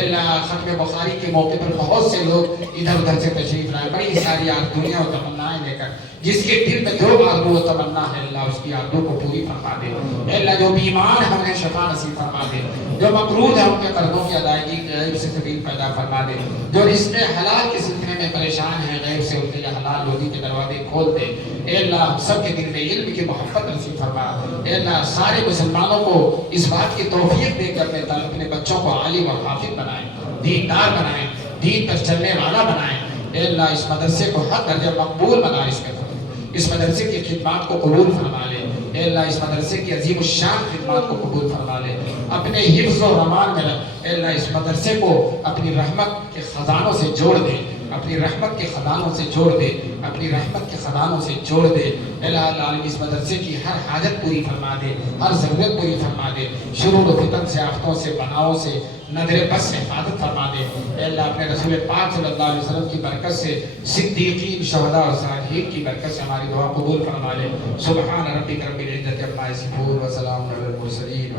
اللہ ختم بخاری کے موقع پر بہت سے لوگ ادھر ادھر سے تشریف لائے بڑی ساری دنیا و تمنائیں لے کر جس کے دل میں جو آرزو و تمنا ہے اللہ اس کی آرزو کو پوری فرما دے. اللہ جو بیمار ہے ہمیں شفا نصیب فرما دے. جو مقروض ہے ان کے قرضوں کی ادائیگی غیب سے سبیل پیدا فرما دے. جو رزق حلال کے سلسلے میں پریشان ہیں غیب سے ان کے لیے حلال روزی کے دروازے کھول دے. اے اللہ ہم سب کے دل میں علم کی محبت نصیب فرما. اے اللہ سارے مسلمانوں کو اس بات کی توفیق دے کر اپنے بچوں کو عالم اور حافظ بنائیں دیندار بنائیں دین پر چلنے والا بنائیں. اے اللہ اس مدرسے کو ہر درجہ مقبول بنا. اس مدرسے کی خدمات کو قبول فرما لے. اے اللہ اس مدرسے کی عظیم الشان خدمات کو قبول فرما لے. اپنے حفظ و امان میں رکھ. اے اللہ اس مدرسے کو اپنی رحمت کے خزانوں سے جوڑ دے. اپنی رحمت کے خزانوں سے جوڑ دے. اپنی رحمت کے خزانوں سے جوڑ دے. الہ العالمین اس مدرسے کی ہر حاجت پوری فرما دے. ہر ضرورت پوری فرما دے. شرور و فتن سے آفتوں سے بناؤں سے نظر بس سے حفاظت فرما دے. اے اللہ اپنے رسول پاک صلی اللہ علیہ وسلم کی برکت سے صدیقین شہداء اور صالحین کی برکت سے ہماری دعا قبول فرما لے. سبحان ربک رب العزت عما یصفون و سلام علی المرسلین.